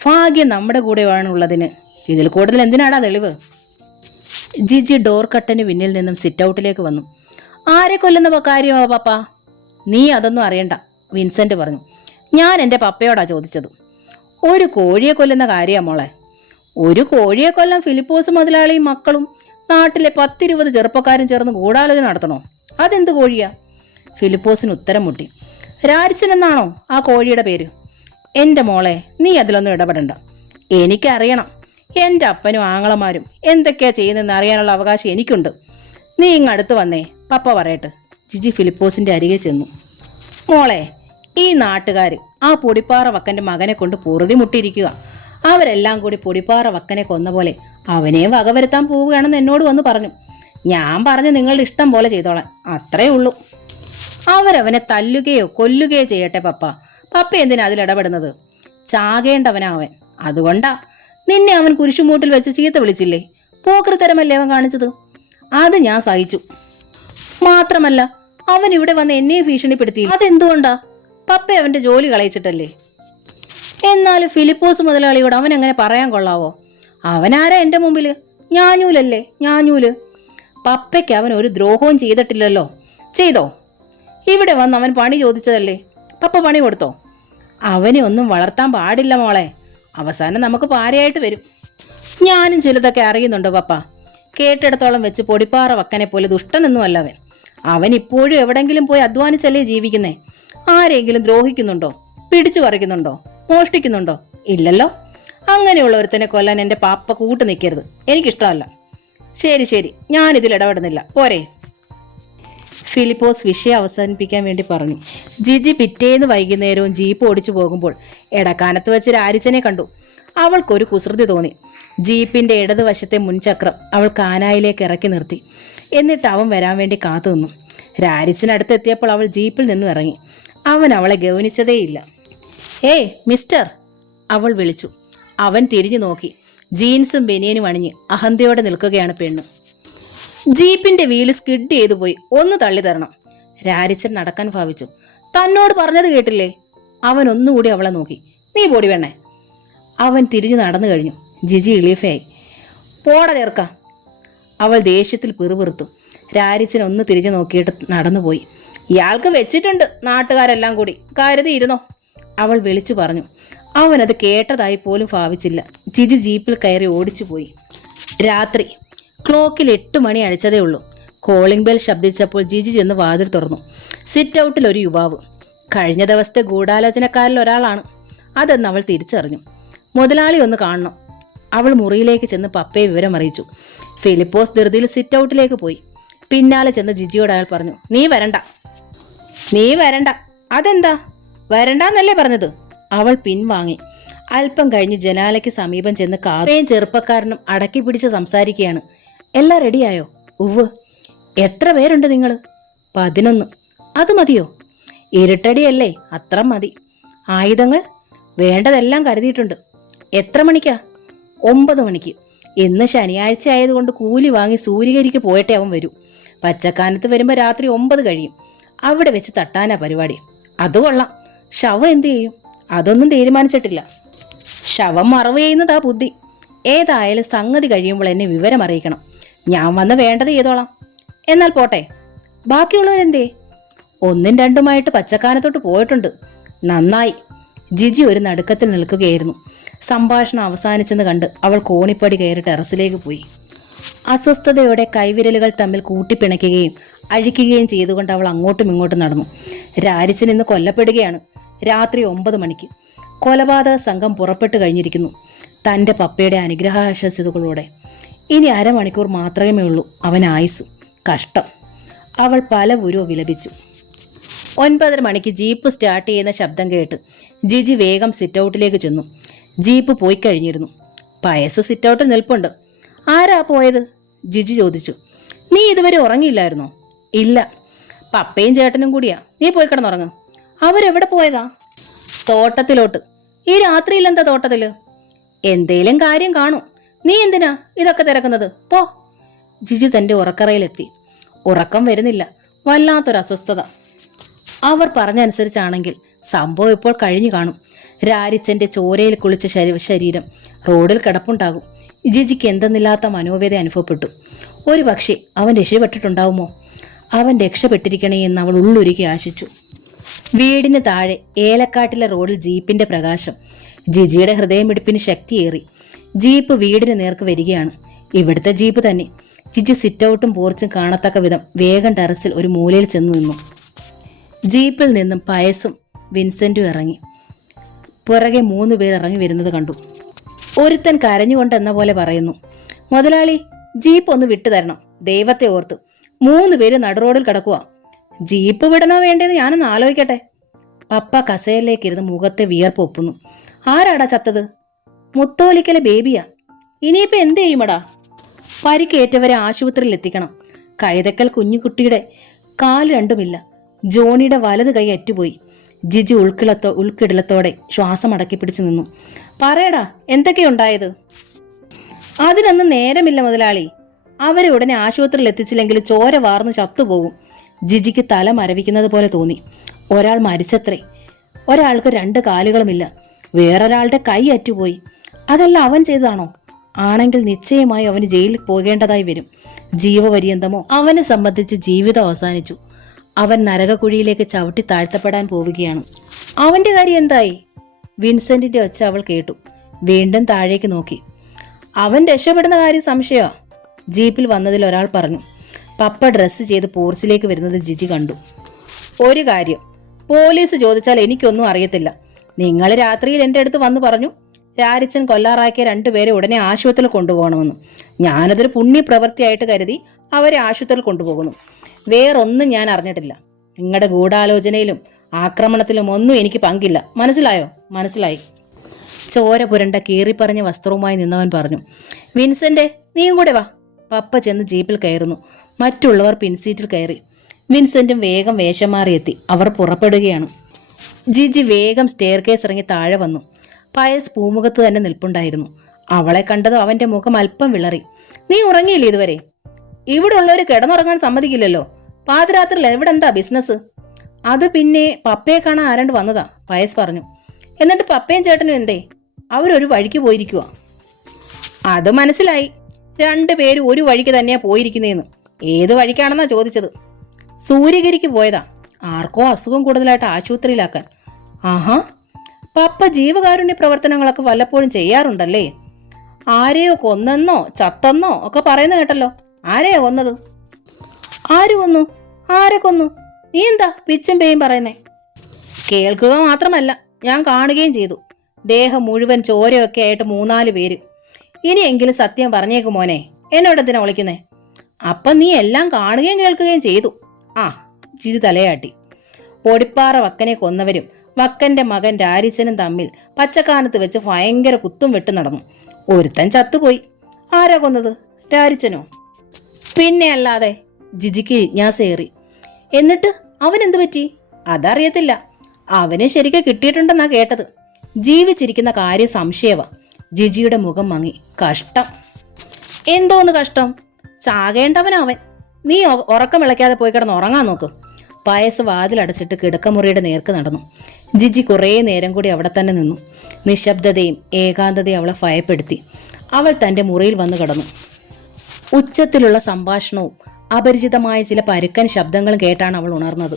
ഭാഗ്യം നമ്മുടെ കൂടെയാണുള്ളതിന്. ഇതിൽ കൂടുതൽ എന്തിനാടാ തെളിവ്? ജിജി ഡോർ കട്ടന് പിന്നിൽ നിന്നും സിറ്റ് ഔട്ടിലേക്ക് വന്നു. ആരെ കൊല്ലുന്ന കാര്യമാ പപ്പ? നീ അതൊന്നും അറിയണ്ട, വിൻസെന്റ് പറഞ്ഞു. ഞാൻ എൻ്റെ പപ്പയോടാ ചോദിച്ചത്. ഒരു കോഴിയെ കൊല്ലുന്ന കാര്യമാ മോളെ. ഒരു കോഴിയെ കൊല്ലാൻ ഫിലിപ്പോസ് മുതലാളിയും മക്കളും നാട്ടിലെ 10-20 ചെറുപ്പക്കാരും ചേർന്ന് ഗൂഢാലോചന നടത്തണോ? അതെന്ത് കോഴിയാ? ഫിലിപ്പോസിന് ഉത്തരം മുട്ടി. രാരിച്ചൻ എന്നാണോ ആ കോഴിയുടെ പേര്? എൻ്റെ മോളെ, നീ അതിലൊന്നും ഇടപെടണ്ട. എനിക്കറിയണം. എൻ്റെ അപ്പനും ആങ്ങളമാരും എന്തൊക്കെയാ ചെയ്യുന്നതെന്ന് അറിയാനുള്ള അവകാശം എനിക്കുണ്ട്. നീ ഇങ്ങടുത്ത് വന്നേ, പപ്പ പറയട്ടെ. ജിജി ഫിലിപ്പോസിൻ്റെ അരികെ ചെന്നു. മോളെ, ഈ നാട്ടുകാർ ആ പൊടിപ്പാറ വക്കൻ്റെ മകനെ കൊണ്ട് പൊറുതി മുട്ടിയിരിക്കുക. അവരെല്ലാം കൂടി പൊടിപ്പാറ വക്കനെ കൊന്ന പോലെ അവനെയും വകവരുത്താൻ പോവുകയാണെന്ന് എന്നോട് വന്ന് പറഞ്ഞു. ഞാൻ പറഞ്ഞു നിങ്ങളുടെ ഇഷ്ടം പോലെ ചെയ്തോളാം, അത്രേ ഉള്ളൂ. അവരവനെ തല്ലുകയോ കൊല്ലുകയോ ചെയ്യട്ടെ പപ്പ. പപ്പ എന്തിനാ അതിലിടപെടുന്നത്? ചാകേണ്ടവനാ അവൻ. അതുകൊണ്ടാ നിന്നെ അവൻ കുരിശുമൂട്ടിൽ വെച്ച് ചീത്ത വിളിച്ചില്ലേ? പോക്കൃത്തരമല്ലേ അവൻ കാണിച്ചത്? അത് ഞാൻ സഹിച്ചു. മാത്രമല്ല, അവൻ ഇവിടെ വന്ന് എന്നെ ഭീഷണിപ്പെടുത്തി. അതെന്തുകൊണ്ടാ? പപ്പ അവന്റെ ജോലി കളയിച്ചിട്ടല്ലേ? എന്നാലും ഫിലിപ്പോസ് മുതലാളിയോട് അവൻ എങ്ങനെ പറയാൻ കൊള്ളാവോ? അവനാരാ എൻ്റെ മുമ്പില്? ഞാഞ്ഞൂലല്ലേ, ഞാഞ്ഞൂല്. പപ്പയ്ക്ക് അവൻ ഒരു ദ്രോഹവും ചെയ്തിട്ടില്ലല്ലോ. ചെയ്തോ? ഇവിടെ വന്ന് അവൻ പണി ചോദിച്ചതല്ലേ? പപ്പ പണി കൊടുത്തോ? അവനെ ഒന്നും വളർത്താൻ പാടില്ല മോളെ. അവസാനം നമുക്ക് പാരയായിട്ട് വരും. ഞാനും ചിലതൊക്കെ അറിയുന്നുണ്ടോ പപ്പ. കേട്ടിടത്തോളം വെച്ച് പൊടിപ്പാറ വക്കനെ പോലെ ദുഷ്ടനൊന്നും അല്ല അവൻ. അവൻ ഇപ്പോഴും എവിടെങ്കിലും പോയി അധ്വാനിച്ചല്ലേ ജീവിക്കുന്നേ. ആരെങ്കിലും ദ്രോഹിക്കുന്നുണ്ടോ? പിടിച്ചു പറിക്കുന്നുണ്ടോ? മോഷ്ടിക്കുന്നുണ്ടോ? ഇല്ലല്ലോ. അങ്ങനെയുള്ള ഒരുത്തനെ കൊല്ലാൻ എൻ്റെ പാപ്പ കൂട്ടു നിൽക്കരുത്. എനിക്കിഷ്ടമല്ല. ശരി ശരി, ഞാനിതിൽ ഇടപെടുന്നില്ല, പോരെ. ഫിലിപ്പോസ് വിഷയം അവസാനിപ്പിക്കാൻ വേണ്ടി പറഞ്ഞു. ജിജി പിറ്റേന്ന് വൈകുന്നേരവും ജീപ്പ് ഓടിച്ചു പോകുമ്പോൾ എടക്കാനത്ത് വെച്ച് രാരിച്ചനെ കണ്ടു. അവൾക്കൊരു കുസൃതി തോന്നി. ജീപ്പിന്റെ ഇടതുവശത്തെ മുൻചക്രം അവൾ കാനായിലേക്ക് ഇറക്കി നിർത്തി. എന്നിട്ട് അവൻ വരാൻ വേണ്ടി കാത്തു നിന്നു. രാരിച്ചനടുത്തെത്തിയപ്പോൾ അവൾ ജീപ്പിൽ നിന്നും ഇറങ്ങി. അവൻ അവളെ ഗൗനിച്ചതേയില്ല. ഏയ് മിസ്റ്റർ, അവൾ വിളിച്ചു. അവൻ തിരിഞ്ഞു നോക്കി. ജീൻസും ബനിയനും അണിഞ്ഞ് അഹന്തയോടെ നിൽക്കുകയാണ് പെണ്ണ്. ജീപ്പിന്റെ വീല് സ്കിഡ് ചെയ്തു പോയി. ഒന്ന് തള്ളി തരണം. രാരിച്ചൻ നടക്കാൻ ഭാവിച്ചു. തന്നോട് പറഞ്ഞത് കേട്ടില്ലേ? അവൻ ഒന്നുകൂടി അവളെ നോക്കി. നീ പോടി വേണേ. അവൻ തിരിഞ്ഞു നടന്നു കഴിഞ്ഞു. ജിജി ഇളീഫയായി. പോട ചേർക്ക. അവൾ ദേഷ്യത്തിൽ പിറുപിറുത്തു. രാരിച്ചൻ ഒന്ന് തിരിഞ്ഞു നോക്കിയിട്ട് നടന്നുപോയി. ഇയാൾക്ക് വെച്ചിട്ടുണ്ട് നാട്ടുകാരെല്ലാം കൂടി, കരുതിയിരുന്നോ? അവൾ വിളിച്ചു പറഞ്ഞു. അവനത് കേട്ടതായി പോലും ഭാവിച്ചില്ല. ജിജി ജീപ്പിൽ കയറി ഓടിച്ചു പോയി. രാത്രി. ക്ലോക്കിൽ 8 മണി അടിച്ചതേ ഉള്ളൂ. കോളിംഗ് ബെൽ ശബ്ദിച്ചപ്പോൾ ജിജി ചെന്ന് വാതിൽ തുറന്നു. സിറ്റ് ഔട്ടിൽ ഒരു യുവാവ്. കഴിഞ്ഞ ദിവസത്തെ ഗൂഢാലോചനക്കാരിൽ ഒരാളാണ് അതെന്ന് അവൾ തിരിച്ചറിഞ്ഞു. മുതലാളി ഒന്ന് കാണണം. അവൾ മുറിയിലേക്ക് ചെന്ന് പപ്പയെ വിവരം അറിയിച്ചു. ഫിലിപ്പോസ് ധൃതിയിൽ സിറ്റ് ഔട്ടിലേക്ക് പോയി. പിന്നാലെ ചെന്ന് ജിജിയോട് അയാൾ പറഞ്ഞു, നീ വരണ്ട. അതെന്താ? വരണ്ടെന്നല്ലേ പറഞ്ഞത്? അവൾ പിൻവാങ്ങി. അല്പം കഴിഞ്ഞ് ജനാലയ്ക്ക് സമീപം ചെന്ന് കാവയും ചെറുപ്പക്കാരനും അടക്കി പിടിച്ച് സംസാരിക്കുകയാണ്. എല്ലാം റെഡിയായോ? ഉവ്വ്. എത്ര പേരുണ്ട് നിങ്ങൾ? 11. അത് മതിയോ? ഇരുട്ടടിയല്ലേ, അത്ര മതി. ആയുധങ്ങൾ? വേണ്ടതെല്ലാം കരുതിയിട്ടുണ്ട്. എത്ര മണിക്കാ? 9 മണിക്ക്. ഇന്ന് ശനിയാഴ്ച ആയതുകൊണ്ട് കൂലി വാങ്ങി സൂര്യകരിക്ക് പോയിട്ടേ അവൻ വരൂ. പച്ചക്കാനത്ത് വരുമ്പോൾ രാത്രി 9 കഴിയും. അവിടെ വെച്ച് തട്ടാനാ പരിപാടി. അത് കൊള്ളാം. ശവം എന്തു ചെയ്യും? അതൊന്നും തീരുമാനിച്ചിട്ടില്ല. ശവം മറവ് ചെയ്യുന്നതാ ബുദ്ധി. ഏതായാലും സംഗതി കഴിയുമ്പോൾ എന്നെ വിവരം അറിയിക്കണം. ഞാൻ വന്ന് വേണ്ടത് ചെയ്തോളാം. എന്നാൽ പോട്ടെ. ബാക്കിയുള്ളവരെന്തേ? 1ഉം 2ഉമായിട്ട് പച്ചക്കാനത്തോട്ട് പോയിട്ടുണ്ട്. നന്നായി. ജിജി ഒരു നടുക്കത്തിൽ നിൽക്കുകയായിരുന്നു. സംഭാഷണം അവസാനിച്ചെന്ന് കണ്ട് അവൾ കോണിപ്പടി കയറി ടെറസിലേക്ക് പോയി. അസ്വസ്ഥതയോടെ കൈവിരലുകൾ തമ്മിൽ കൂട്ടിപ്പിണയ്ക്കുകയും അഴിക്കുകയും ചെയ്തുകൊണ്ട് അവൾ അങ്ങോട്ടും ഇങ്ങോട്ടും നടന്നു. രാരിച്ചൻ ഇന്ന് കൊല്ലപ്പെടുകയാണ്. രാത്രി 9 മണിക്ക്. കൊലപാതക സംഘം പുറപ്പെട്ടു കഴിഞ്ഞിരിക്കുന്നു, തൻ്റെ പപ്പയുടെ അനുഗ്രഹാശംസകളോടെ. ഇനി അരമണിക്കൂർ മാത്രമേ ഉള്ളൂ അവൻ ആയുസ്. കഷ്ടം. അവൾ പല ഉരുവ വിലപിച്ചു. 9:30 മണിക്ക് ജീപ്പ് സ്റ്റാർട്ട് ചെയ്യുന്ന ശബ്ദം കേട്ട് ജിജി വേഗം സിറ്റ് ഔട്ടിലേക്ക് ചെന്നു. ജീപ്പ് പോയി കഴിഞ്ഞിരുന്നു. പയസ് സിറ്റ് ഔട്ടിൽ നിൽപ്പുണ്ട്. ആരാ പോയത്? ജിജി ചോദിച്ചു. നീ ഇതുവരെ ഉറങ്ങിയില്ലായിരുന്നോ? ഇല്ല. പപ്പയും ചേട്ടനും കൂടിയാ. നീ പോയി കിടന്നുറങ്ങ്. അവരെവിടെ പോയതാ? തോട്ടത്തിലോട്ട്. ഈ രാത്രിയിൽ എന്താ തോട്ടത്തില്? എന്തേലും കാര്യം കാണും. നീ എന്തിനാ ഇതൊക്കെ തിരക്കുന്നത്? പോ. ജിജി തൻ്റെ ഉറക്കറയിലെത്തി. ഉറക്കം വരുന്നില്ല. വല്ലാത്തൊരു അസ്വസ്ഥത. അവർ പറഞ്ഞനുസരിച്ചാണെങ്കിൽ സംഭവം ഇപ്പോൾ കഴിഞ്ഞു കാണും. രാരിച്ചൻ്റെ ചോരയിൽ കുളിച്ച ശരീരം റോഡിൽ കിടപ്പുണ്ടാകും. ജിജിക്ക് എന്തെന്നില്ലാത്ത മനോവേദന അനുഭവപ്പെട്ടു. ഒരു പക്ഷേ അവൻ രക്ഷപ്പെട്ടിട്ടുണ്ടാവുമോ? അവൻ രക്ഷപ്പെട്ടിരിക്കണേ എന്ന് അവൾ ഉള്ളുരുക്കി ആശിച്ചു. വീടിന് താഴെ ഏലക്കാട്ടിലെ റോഡിൽ ജീപ്പിന്റെ പ്രകാശം. ജിജിയുടെ ഹൃദയമിടിപ്പിന് ശക്തിയേറി. ജീപ്പ് വീടിന് നേർക്ക് വരികയാണ്. ഇവിടുത്തെ ജീപ്പ് തന്നെ. ജിജി സിറ്റ് ഔട്ടും പോർച്ചും കാണത്തക്ക വിധം വേഗം ടെറസിൽ ഒരു മൂലയിൽ ചെന്നു നിന്നു. ജീപ്പിൽ നിന്നും പയസും വിൻസെന്റും ഇറങ്ങി. പുറകെ 3 പേർ ഇറങ്ങി വരുന്നത് കണ്ടു. ഒരുത്തൻ കരഞ്ഞുകൊണ്ടെന്ന പോലെ പറയുന്നു, മുതലാളി, ജീപ്പ് ഒന്ന് വിട്ടുതരണം, ദൈവത്തെ ഓർത്ത്. 3 പേര് നടുറോഡിൽ കിടക്കുക. ജീപ്പ് വിടണോ വേണ്ടേന്ന് ഞാനൊന്ന് ആലോചിക്കട്ടെ. പപ്പ കസേരയിലേക്കിരുന്ന് മുഖത്തെ വിയർപ്പ് ഒപ്പുന്നു. ആരാടാ ചത്തത്? മുത്തോലിക്കലെ ബേബിയാ. ഇനിയിപ്പോൾ എന്ത് ചെയ്യുമടാ? പരിക്കേറ്റവരെ ആശുപത്രിയിൽ എത്തിക്കണം. കൈതക്കൽ കുഞ്ഞുകുട്ടിയുടെ കാല് രണ്ടുമില്ല. ജോണിയുടെ വലത് കൈ അറ്റുപോയി. ജിജി ഉൾക്കിടലത്തോടെ ശ്വാസം അടക്കി പിടിച്ചു നിന്നു. പറയടാ, എന്തൊക്കെയുണ്ടായത്? അതിനൊന്നും നേരമില്ല മുതലാളി. അവരെ ഉടനെ ആശുപത്രിയിൽ എത്തിച്ചില്ലെങ്കിൽ ചോര വാർന്ന് ചത്തുപോകും. ജിജിക്ക് തല മരവിക്കുന്നത് പോലെ തോന്നി. ഒരാൾ മരിച്ചത്രേ. ഒരാൾക്ക് 2 കാലുകളുമില്ല. വേറൊരാളുടെ കൈ അറ്റുപോയി. അതല്ല അവൻ ചെയ്തതാണോ? ആണെങ്കിൽ നിശ്ചയമായി അവന് ജയിലിൽ പോകേണ്ടതായി വരും. ജീവപര്യന്തമോ? അവനെ സംബന്ധിച്ച് ജീവിതം അവസാനിച്ചു. അവൻ നരകക്കുഴിയിലേക്ക് ചവിട്ടി താഴ്ത്തപ്പെടാൻ പോവുകയാണ്. അവന്റെ കാര്യം എന്തായി? വിൻസെന്റിന്റെ ഒച്ച അവൾ കേട്ടു. വീണ്ടും താഴേക്ക് നോക്കി. അവൻ രക്ഷപ്പെടുന്ന കാര്യം സംശയമാ. ജീപ്പിൽ വന്നതിൽ ഒരാൾ പറഞ്ഞു. പപ്പ ഡ്രസ്സ് ചെയ്ത് പോർച്ചിലേക്ക് വരുന്നത് ജിജി കണ്ടു. ഒരു കാര്യം, പോലീസ് ചോദിച്ചാൽ എനിക്കൊന്നും അറിയത്തില്ല. നിങ്ങൾ രാത്രിയിൽ എൻ്റെ അടുത്ത് വന്ന് പറഞ്ഞു രാരിച്ചൻ കൊല്ലാറാക്കിയ 2 പേരെ ഉടനെ ആശുപത്രിയിൽ കൊണ്ടുപോകണമെന്ന്. ഞാനതൊരു പുണ്യപ്രവൃത്തിയായിട്ട് കരുതി അവരെ ആശുപത്രിയിൽ കൊണ്ടുപോകുന്നു. വേറൊന്നും ഞാൻ അറിഞ്ഞിട്ടില്ല. നിങ്ങളുടെ ഗൂഢാലോചനയിലും ആക്രമണത്തിലും ഒന്നും എനിക്ക് പങ്കില്ല. മനസ്സിലായോ? മനസ്സിലായി. ചോര പുരണ്ട കീറിപ്പറഞ്ഞ വസ്ത്രവുമായി നിന്നവൻ പറഞ്ഞു. വിൻസെന്റെ, നീയും കൂടെ വാ. പപ്പ ചെന്ന് ജീപ്പിൽ കയറുന്നു. മറ്റുള്ളവർ പിൻസീറ്റിൽ കയറി. വിൻസെന്റും വേഗം വേഷം മാറിയെത്തി. അവർ പുറപ്പെടുകയാണ്. ജിജി വേഗം സ്റ്റെയർ കേസ് ഇറങ്ങി താഴെ വന്നു. പയസ് പൂമുഖത്ത് തന്നെ നിൽപ്പുണ്ടായിരുന്നു. അവളെ കണ്ടത് അവന്റെ മുഖം അല്പം വിളറി. നീ ഉറങ്ങിയില്ലേ ഇതുവരെ? ഇവിടെ ഉള്ളവർ കിടന്നുറങ്ങാൻ സമ്മതിക്കില്ലല്ലോ. പാതിരാത്രിയിൽ എവിടെ എന്താ ബിസിനസ്? അത് പിന്നെ പപ്പയെ കാണാൻ ആരാണ്ട് വന്നതാ, പയസ് പറഞ്ഞു. എന്നിട്ട് പപ്പയും ചേട്ടനും എന്തേ? അവരൊരു വഴിക്ക് പോയിരിക്കുക. അത് മനസ്സിലായി. 2 പേര് ഒരു വഴിക്ക് തന്നെയാ പോയിരിക്കുന്നതെന്ന്. ഏത് വഴിക്കാണെന്നാ ചോദിച്ചത്? സൂര്യഗിരിക്ക് പോയതാ. ആർക്കോ അസുഖം കൂടുതലായിട്ട് ആശുപത്രിയിലാക്കാൻ. ആഹാ, പപ്പ ജീവകാരുണ്യ പ്രവർത്തനങ്ങളൊക്കെ വല്ലപ്പോഴും ചെയ്യാറുണ്ടല്ലേ? ആരെയോ കൊന്നെന്നോ ചത്തെന്നോ ഒക്കെ പറയുന്നത് കേട്ടല്ലോ. ആരെയാ കൊന്നത്? ആര് കൊന്നു? ആരെ കൊന്നു? നീ എന്താ പിച്ചും പേയും പറയുന്നേ? കേൾക്കുക മാത്രമല്ല, ഞാൻ കാണുകയും ചെയ്തു. ദേഹം മുഴുവൻ ചോരയൊക്കെ ആയിട്ട് 3-4 പേര്. ഇനിയെങ്കിലും സത്യം പറഞ്ഞേക്ക് മോനെ, എന്നോടെന്തിനാ വിളിക്കുന്നേ? അപ്പം നീ എല്ലാം കാണുകയും കേൾക്കുകയും ചെയ്തു. ആ, ജിജി തലയാട്ടി. പൊടിപ്പാറ വക്കനെ കൊന്നവരും വക്കന്റെ മകൻ രാരിച്ചനും തമ്മിൽ പച്ചക്കാനത്ത് വെച്ച് ഭയങ്കര കുത്തും വെട്ട് നടന്നു. ഒരുത്തൻ ചത്തുപോയി. ആരാ കൊന്നത്? രാരിച്ചനോ? പിന്നെ അല്ലാതെ. ജിജിക്ക് ജിജ്ഞാസയേറി. എന്നിട്ട് അവനെന്തു പറ്റി? അതറിയത്തില്ല. അവന് ശരിക്കും കിട്ടിയിട്ടുണ്ടെന്നാ കേട്ടത്. ജീവിച്ചിരിക്കുന്ന കാര്യം സംശയവാ. ജിജിയുടെ മുഖം മങ്ങി. കഷ്ടം. എന്തോന്ന് കഷ്ടം? ചാകേണ്ടവനവൻ. നീ ഉറക്കം വിളയ്ക്കാതെ പോയി കിടന്ന് ഉറങ്ങാൻ നോക്ക്. പയസ് വാതിലടച്ചിട്ട് കിടക്കമുറിയുടെ നേർക്ക് നടന്നു. ജിജി കുറേ നേരം കൂടി അവിടെ തന്നെ നിന്നു. നിശബ്ദതയും ഏകാന്തതയും അവളെ ഭയപ്പെടുത്തി. അവൾ തൻ്റെ മുറിയിൽ വന്നു കിടന്നു. ഉച്ചത്തിലുള്ള സംഭാഷണവും അപരിചിതമായ ചില പരുക്കൻ ശബ്ദങ്ങളും കേട്ടാണ് അവൾ ഉണർന്നത്.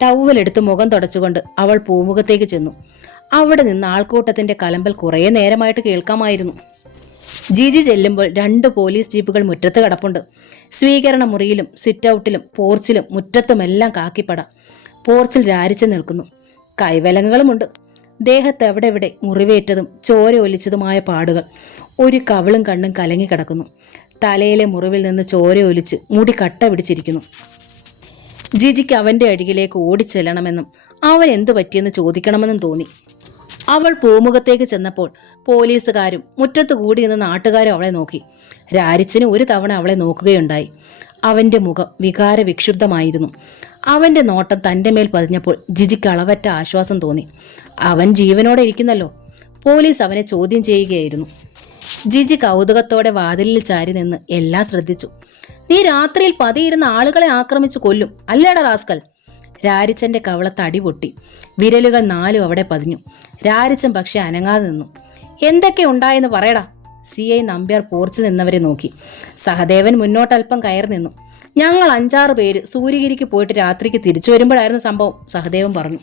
ടവലെടുത്ത് മുഖം തുടച്ചുകൊണ്ട് അവൾ പൂമുഖത്തേക്ക് ചെന്നു. അവിടെ നിന്ന് ആൾക്കൂട്ടത്തിന്റെ കലമ്പൽ കുറേ നേരമായിട്ട് കേൾക്കാമായിരുന്നു. ജിജി ചെല്ലുമ്പോൾ 2 പോലീസ് ജീപ്പുകൾ മുറ്റത്ത് കിടപ്പുണ്ട്. സ്വീകരണ മുറിയിലും സിറ്റൗട്ടിലും പോർച്ചിലും മുറ്റത്തുമെല്ലാം കാക്കിപ്പട. പോർച്ചിൽ രാരിച്ചു നിൽക്കുന്നു. കൈവലങ്ങുകളുമുണ്ട്. ദേഹത്ത് എവിടെ മുറിവേറ്റതും ചോര ഒലിച്ചതുമായ പാടുകൾ. ഒരു കവിളും കണ്ണും കലങ്ങി കിടക്കുന്നു. തലയിലെ മുറിവിൽ നിന്ന് ചോര ഒലിച്ച് മുടി കട്ട പിടിച്ചിരിക്കുന്നു. ജിജിക്ക് അവന്റെ അരികിലേക്ക് ഓടിച്ചെല്ലണമെന്നും അവൻ എന്തു പറ്റിയെന്ന് ചോദിക്കണമെന്നും തോന്നി. അവൾ പൂമുഖത്തേക്ക് ചെന്നപ്പോൾ പോലീസുകാരും മുറ്റത്ത് കൂടി നിന്ന് നാട്ടുകാരും അവളെ നോക്കി. രാരിച്ചന് ഒരു തവണ അവളെ നോക്കുകയുണ്ടായി. അവന്റെ മുഖം വികാര വിക്ഷുബ്ധമായിരുന്നു. അവന്റെ നോട്ടം തൻ്റെ മേൽ പതിഞ്ഞപ്പോൾ ജിജിക്ക് അളവറ്റ ആശ്വാസം തോന്നി. അവൻ ജീവനോടെ ഇരിക്കുന്നല്ലോ. പോലീസ് അവനെ ചോദ്യം ചെയ്യുകയായിരുന്നു. ജിജി കൗതുകത്തോടെ വാതിലിൽ ചാരി നിന്ന് എല്ലാം ശ്രദ്ധിച്ചു. നീ രാത്രിയിൽ പതിയിരുന്ന ആളുകളെ ആക്രമിച്ചു കൊല്ലും അല്ലേടാ റാസ്കൽ? രാരിച്ചന്റെ കവളത്ത് അടി പൊട്ടി. വിരലുകൾ 4 അവിടെ പതിഞ്ഞു. രാരിച്ചൻ പക്ഷെ അനങ്ങാതെ നിന്നു. എന്തൊക്കെ ഉണ്ടായെന്ന് പറയടാ. CI നമ്പ്യാർ പോർച്ചിൽ നിന്നവരെ നോക്കി. സഹദേവൻ മുന്നോട്ടൽപ്പം കയറി നിന്നു. ഞങ്ങൾ 5-6 പേര് സൂര്യഗിരിക്ക് പോയിട്ട് രാത്രിക്ക് തിരിച്ചു വരുമ്പോഴായിരുന്നു സംഭവം, സഹദേവൻ പറഞ്ഞു.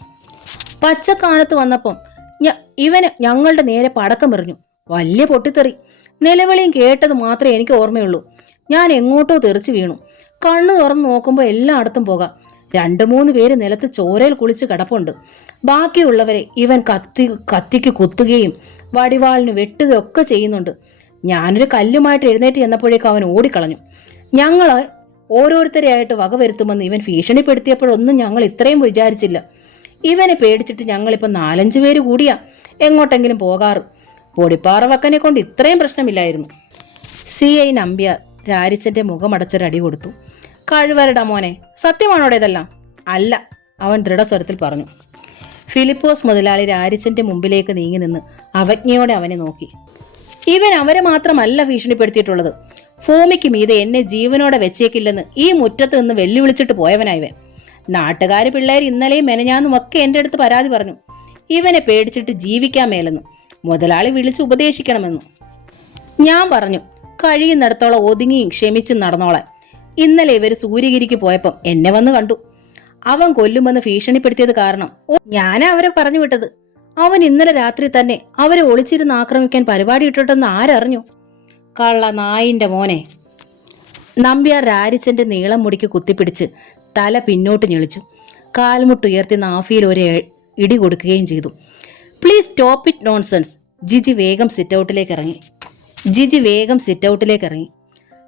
പച്ചക്കാനത്ത് വന്നപ്പം ഇവന് ഞങ്ങളുടെ നേരെ പടക്കമെറിഞ്ഞു. വലിയ പൊട്ടിത്തെറി. നിലവിളിയും കേട്ടത് മാത്രമേ എനിക്ക് ഓർമ്മയുള്ളൂ. ഞാൻ എങ്ങോട്ടോ തെറിച്ചു വീണു. കണ്ണു തുറന്ന് നോക്കുമ്പോൾ എല്ലായിടത്തും പോകാം. 2-3 പേര് നിലത്ത് ചോരയിൽ കുളിച്ച് കിടപ്പുണ്ട്. ബാക്കിയുള്ളവരെ ഇവൻ കത്തിക്ക് കുത്തുകയും വടിവാളിന് വെട്ടുകയൊക്കെ ചെയ്യുന്നുണ്ട്. ഞാനൊരു കല്ലുമായിട്ട് എഴുന്നേറ്റ് ചെന്നപ്പോഴേക്കും അവൻ ഓടിക്കളഞ്ഞു. ഞങ്ങളെ ഓരോരുത്തരെയായിട്ട് വകവരുത്തുമെന്ന് ഇവൻ ഭീഷണിപ്പെടുത്തിയപ്പോഴൊന്നും ഞങ്ങൾ ഇത്രയും വിചാരിച്ചില്ല. ഇവനെ പേടിച്ചിട്ട് ഞങ്ങളിപ്പോൾ 4-5 പേര് കൂടിയാ എങ്ങോട്ടെങ്കിലും പോകാറ്. പൊടിപ്പാറ വക്കനെ കൊണ്ട് ഇത്രയും പ്രശ്നമില്ലായിരുന്നു. CI നമ്പ്യാർ രാരിച്ചന്റെ മുഖമടച്ചൊരടി കൊടുത്തു. കഴിവരടാ മോനെ, സത്യമാണോടെ ഇതെല്ലാം? അല്ല, അവൻ ദൃഢസ്വരത്തിൽ പറഞ്ഞു. ഫിലിപ്പോസ് മുതലാളി രാരിച്ചന്റെ മുമ്പിലേക്ക് നീങ്ങി നിന്ന് അവജ്ഞയോടെ അവനെ നോക്കി. ഇവൻ അവരെ മാത്രമല്ല ഭീഷണിപ്പെടുത്തിയിട്ടുള്ളത്. ഭൂമിക്ക് മീതെ എന്നെ ജീവനോടെ വെച്ചേക്കില്ലെന്ന് ഈ മുറ്റത്ത് നിന്ന് വെല്ലുവിളിച്ചിട്ട് പോയവനായവൻ. നാട്ടുകാര് പിള്ളേർ ഇന്നലെയും മെനഞ്ഞാന്നും ഒക്കെ എൻ്റെ അടുത്ത് പരാതി പറഞ്ഞു. ഇവനെ പേടിച്ചിട്ട് ജീവിക്കാൻ മേലെന്ന് മുതലാളി വിളിച്ച് ഉപദേശിക്കണമെന്നു. ഞാൻ പറഞ്ഞു കഴിയുന്നിടത്തോളം ഒതുങ്ങിയും ക്ഷമിച്ചും നടന്നോളാൻ. ഇന്നലെ ഇവർ സൂര്യഗിരിക്ക് പോയപ്പം എന്നെ വന്ന് കണ്ടു. അവൻ കൊല്ലുമെന്ന് ഭീഷണിപ്പെടുത്തിയത് കാരണം ഞാനാ അവരെ പറഞ്ഞു വിട്ടത്. അവൻ ഇന്നലെ രാത്രി തന്നെ അവരെ ഒളിച്ചിരുന്ന് ആക്രമിക്കാൻ പരിപാടി ഇട്ടിട്ടെന്ന് ആരറിഞ്ഞു? കള്ള നായിന്റെ മോനെ. നമ്പ്യാർ രാരിച്ചന്റെ നീളം മുടിക്ക് കുത്തിപ്പിടിച്ച് തല പിന്നോട്ട് ഞെളിച്ചു. കാൽമുട്ടുയർത്തി നാഫിയിൽ ഒരു ഇടി കൊടുക്കുകയും ചെയ്തു. Please stop it nonsense. Jiji വേഗം സിറ്റൗട്ടിലേക്ക് ഇറങ്ങി.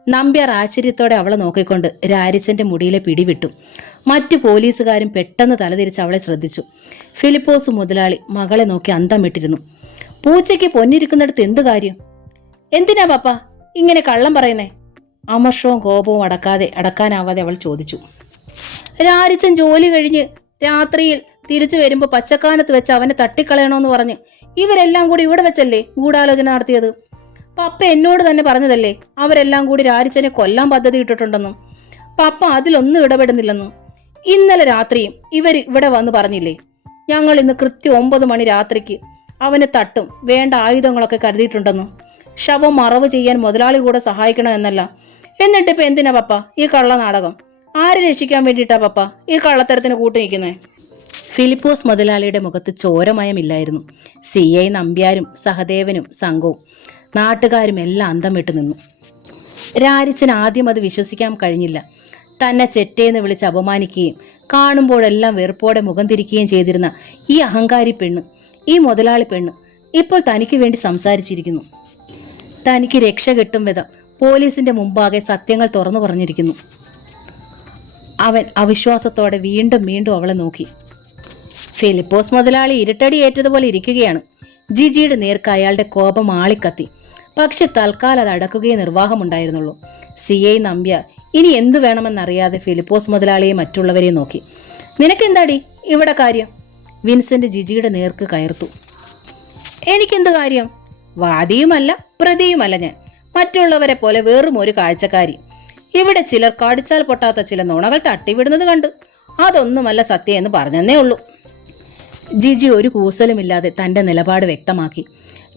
നമ്പ്യാർ ആശ്ചര്യത്തോടെ അവളെ നോക്കിക്കൊണ്ട് രാരിച്ചന്റെ മുടിയിലെ പിടിവിട്ടു. മറ്റു പോലീസുകാരും പെട്ടെന്ന് തലതിരിച്ച് അവളെ ശ്രദ്ധിച്ചു. ഫിലിപ്പോസ് മുതലാളി മകളെ നോക്കി അന്തം വിട്ടിരുന്നു. പൂച്ചയ്ക്ക് പൊന്നിരിക്കുന്നിടത്ത് എന്തു കാര്യം? എന്തിനാ പാപ്പ ഇങ്ങനെ കള്ളം പറയുന്നേ? അമർഷവും കോപവും അടക്കാനാവാതെ അവൾ ചോദിച്ചു. രാരിച്ചൻ ജോലി കഴിഞ്ഞ് രാത്രിയിൽ തിരിച്ചു വരുമ്പോൾ പച്ചക്കാനത്ത് വെച്ച് അവനെ തട്ടിക്കളയണമെന്ന് പറഞ്ഞ് ഇവരെല്ലാം കൂടി ഇവിടെ വെച്ചല്ലേ ഗൂഢാലോചന നടത്തിയത്? പപ്പ എന്നോട് തന്നെ പറഞ്ഞതല്ലേ അവരെല്ലാം കൂടി രാരിച്ചനെ കൊല്ലാൻ പദ്ധതി ഇട്ടിട്ടുണ്ടെന്നും. പപ്പ അതിലൊന്നും ഇടപെടുന്നില്ലെന്നും. ഇന്നലെ രാത്രിയും ഇവിടെ വന്ന് പറഞ്ഞില്ലേ ഞങ്ങൾ ഇന്ന് കൃത്യം 9 മണി രാത്രിക്ക് അവനെ തട്ടും, വേണ്ട ആയുധങ്ങളൊക്കെ കരുതിയിട്ടുണ്ടെന്നും. ശവം മറവ് ചെയ്യാൻ മുതലാളി കൂടെ സഹായിക്കണമെന്നല്ല. എന്നിട്ടിപ്പോൾ എന്തിനാ പപ്പ ഈ കള്ള നാടകം? ആരെ രക്ഷിക്കാൻ വേണ്ടിയിട്ടാ പപ്പ ഈ കള്ളത്തരത്തിന് കൂട്ടു നിൽക്കുന്നേ? ഫിലിപ്പോസ് മുതലാളിയുടെ മുഖത്ത് ചോരമയമില്ലായിരുന്നു. CI നമ്പ്യാരും സഹദേവനും സംഘവും നാട്ടുകാരും എല്ലാം അന്തം വിട്ടു നിന്നു. രാരിച്ചൻ ആദ്യം അത് വിശ്വസിക്കാൻ കഴിഞ്ഞില്ല. തന്നെ ചെറ്റേന്ന് വിളിച്ച് അപമാനിക്കുകയും കാണുമ്പോഴെല്ലാം വെറുപ്പോടെ മുഖം തിരിക്കുകയും ചെയ്തിരുന്ന ഈ അഹങ്കാരി പെണ്ണ്, ഈ മുതലാളി പെണ്ണ് ഇപ്പോൾ തനിക്ക് വേണ്ടി സംസാരിച്ചിരിക്കുന്നു. തനിക്ക് രക്ഷ കിട്ടും വിധം പോലീസിന്റെ മുമ്പാകെ സത്യങ്ങൾ തുറന്നു പറഞ്ഞിരിക്കുന്നു. അവൻ അവിശ്വാസത്തോടെ വീണ്ടും വീണ്ടും അവളെ നോക്കി. ഫിലിപ്പോസ് മുതലാളി ഇരുട്ടടി ഏറ്റതുപോലെ ഇരിക്കുകയാണ്. ജിജിയുടെ നേർക്ക് അയാളുടെ കോപം ആളിക്കത്തി. പക്ഷെ തൽക്കാലം അത് അടക്കുകയേ നിർവാഹമുണ്ടായിരുന്നുള്ളൂ. CI നമ്പ്യാർ ഇനി എന്തു വേണമെന്നറിയാതെ ഫിലിപ്പോസ് മുതലാളിയെ മറ്റുള്ളവരെ നോക്കി. നിനക്കെന്താടി ഇവിടെ കാര്യം? വിൻസെന്റ് ജിജിയുടെ നേർക്ക് കയർത്തു. എനിക്കെന്ത് കാര്യം? വാദിയുമല്ല പ്രതിയുമല്ല ഞാൻ. മറ്റുള്ളവരെ പോലെ വെറും ഒരു കാഴ്ചക്കാരി. ഇവിടെ ചിലർ കടിച്ചാൽ പൊട്ടാത്ത ചില നുണകൾ തട്ടിവിടുന്നത് കണ്ടു. അതൊന്നുമല്ല സത്യം എന്ന് പറഞ്ഞെന്നേ ഉള്ളൂ. ജിജി ഒരു കൂസലുമില്ലാതെ തന്റെ നിലപാട് വ്യക്തമാക്കി.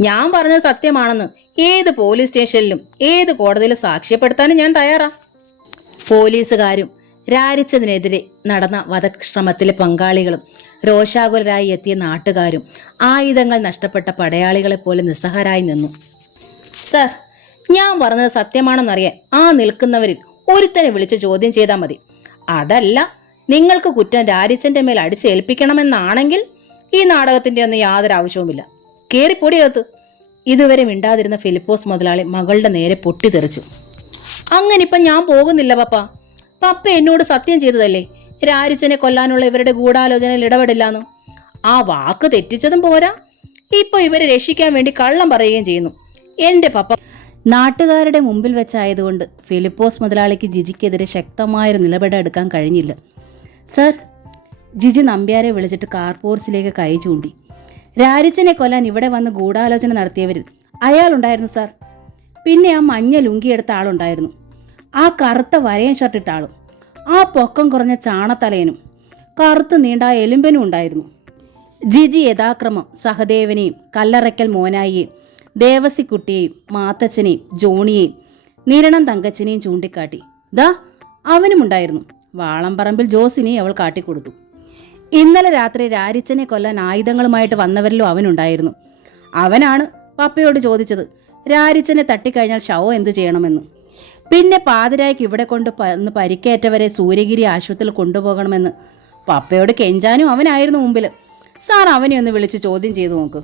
ഞാൻ പറഞ്ഞത് സത്യമാണെന്ന് ഏത് പോലീസ് സ്റ്റേഷനിലും ഏത് കോടതിയിലും സാക്ഷ്യപ്പെടുത്താനും ഞാൻ തയ്യാറാ. പോലീസുകാരും രാരിച്ചതിനെതിരെ നടന്ന വധശ്രമത്തിലെ പങ്കാളികളും രോഷാകുലരായി എത്തിയ നാട്ടുകാരും ആയുധങ്ങൾ നഷ്ടപ്പെട്ട പടയാളികളെ പോലെ നിസ്സഹരായി നിന്നു. സർ, ഞാൻ പറഞ്ഞത് സത്യമാണെന്നറിയാൻ ആ നിൽക്കുന്നവരിൽ ഒരുത്തനെ വിളിച്ച് ചോദ്യം ചെയ്താൽ മതി. അതല്ല നിങ്ങൾക്ക് കുറ്റം രാരിച്ചന്റെ മേൽ അടിച്ചേൽപ്പിക്കണമെന്നാണെങ്കിൽ ഈ നാടകത്തിന്റെ ഒന്നും യാതൊരു ആവശ്യവുമില്ല. കേറിപ്പൊടിയകത്ത്. ഇതുവരെ മിണ്ടാതിരുന്ന ഫിലിപ്പോസ് മുതലാളി മകളുടെ നേരെ പൊട്ടിത്തെറിച്ചു. അങ്ങനിപ്പം ഞാൻ പോകുന്നില്ല പപ്പ. പപ്പ എന്നോട് സത്യം ചെയ്തതല്ലേ രാരിച്ചനെ കൊല്ലാനുള്ള ഇവരുടെ ഗൂഢാലോചനയിൽ ഇടപെടില്ലാന്ന്. ആ വാക്ക് തെറ്റിച്ചതും പോരാ, ഇപ്പൊ ഇവരെ രക്ഷിക്കാൻ വേണ്ടി കള്ളം പറയുകയും ചെയ്യുന്നു. എന്റെ പപ്പ നാട്ടുകാരുടെ മുമ്പിൽ വെച്ചായതുകൊണ്ട് ഫിലിപ്പോസ് മുതലാളിക്ക് ജിജിക്കെതിരെ ശക്തമായൊരു നിലപാടെടുക്കാൻ കഴിഞ്ഞില്ല. സർ, ജിജി നമ്പ്യാരെ വിളിച്ചിട്ട് കാർപോർസിലേക്ക് കൈ ചൂണ്ടി. രാരിച്ചനെ കൊല്ലാൻ ഇവിടെ വന്ന് ഗൂഢാലോചന നടത്തിയവരിൽ അയാളുണ്ടായിരുന്നു സാർ. പിന്നെ ആ മഞ്ഞ ലുങ്കിയെടുത്ത ആളുണ്ടായിരുന്നു. ആ കറുത്ത വരയൻ ഷർട്ടിട്ട ആളും ആ പൊക്കം കുറഞ്ഞ ചാണത്തലയനും കറുത്ത് നീണ്ട എലുമ്പനും ഉണ്ടായിരുന്നു. ജിജി യഥാക്രമം സഹദേവനെയും കല്ലറയ്ക്കൽ മോനായിയെയും ദേവസിക്കുട്ടിയെയും മാത്തച്ഛനെയും ജോണിയെയും നിരണം തങ്കച്ചനെയും ചൂണ്ടിക്കാട്ടി. ദാ അവനുമുണ്ടായിരുന്നു. വാളംപറമ്പിൽ ജോസിനെയും അവൾ കാട്ടിക്കൊടുത്തു. ഇന്നലെ രാത്രി രാരിച്ചനെ കൊല്ലാൻ ആയുധങ്ങളുമായിട്ട് വന്നവരിലും അവനുണ്ടായിരുന്നു. അവനാണ് പപ്പയോട് ചോദിച്ചത് രാരിച്ചനെ തട്ടിക്കഴിഞ്ഞാൽ ശവം എന്ത് ചെയ്യണമെന്ന്. പിന്നെ പാതിരായ്ക്ക് ഇവിടെ കൊണ്ട് പരിക്കേറ്റവരെ സൂര്യഗിരി ആശുപത്രിയിൽ കൊണ്ടുപോകണമെന്ന് പപ്പയോട് കെഞ്ചാനും അവനായിരുന്നു മുമ്പിൽ. സാർ അവനെ ഒന്ന് വിളിച്ച് ചോദ്യം ചെയ്തു നോക്ക്.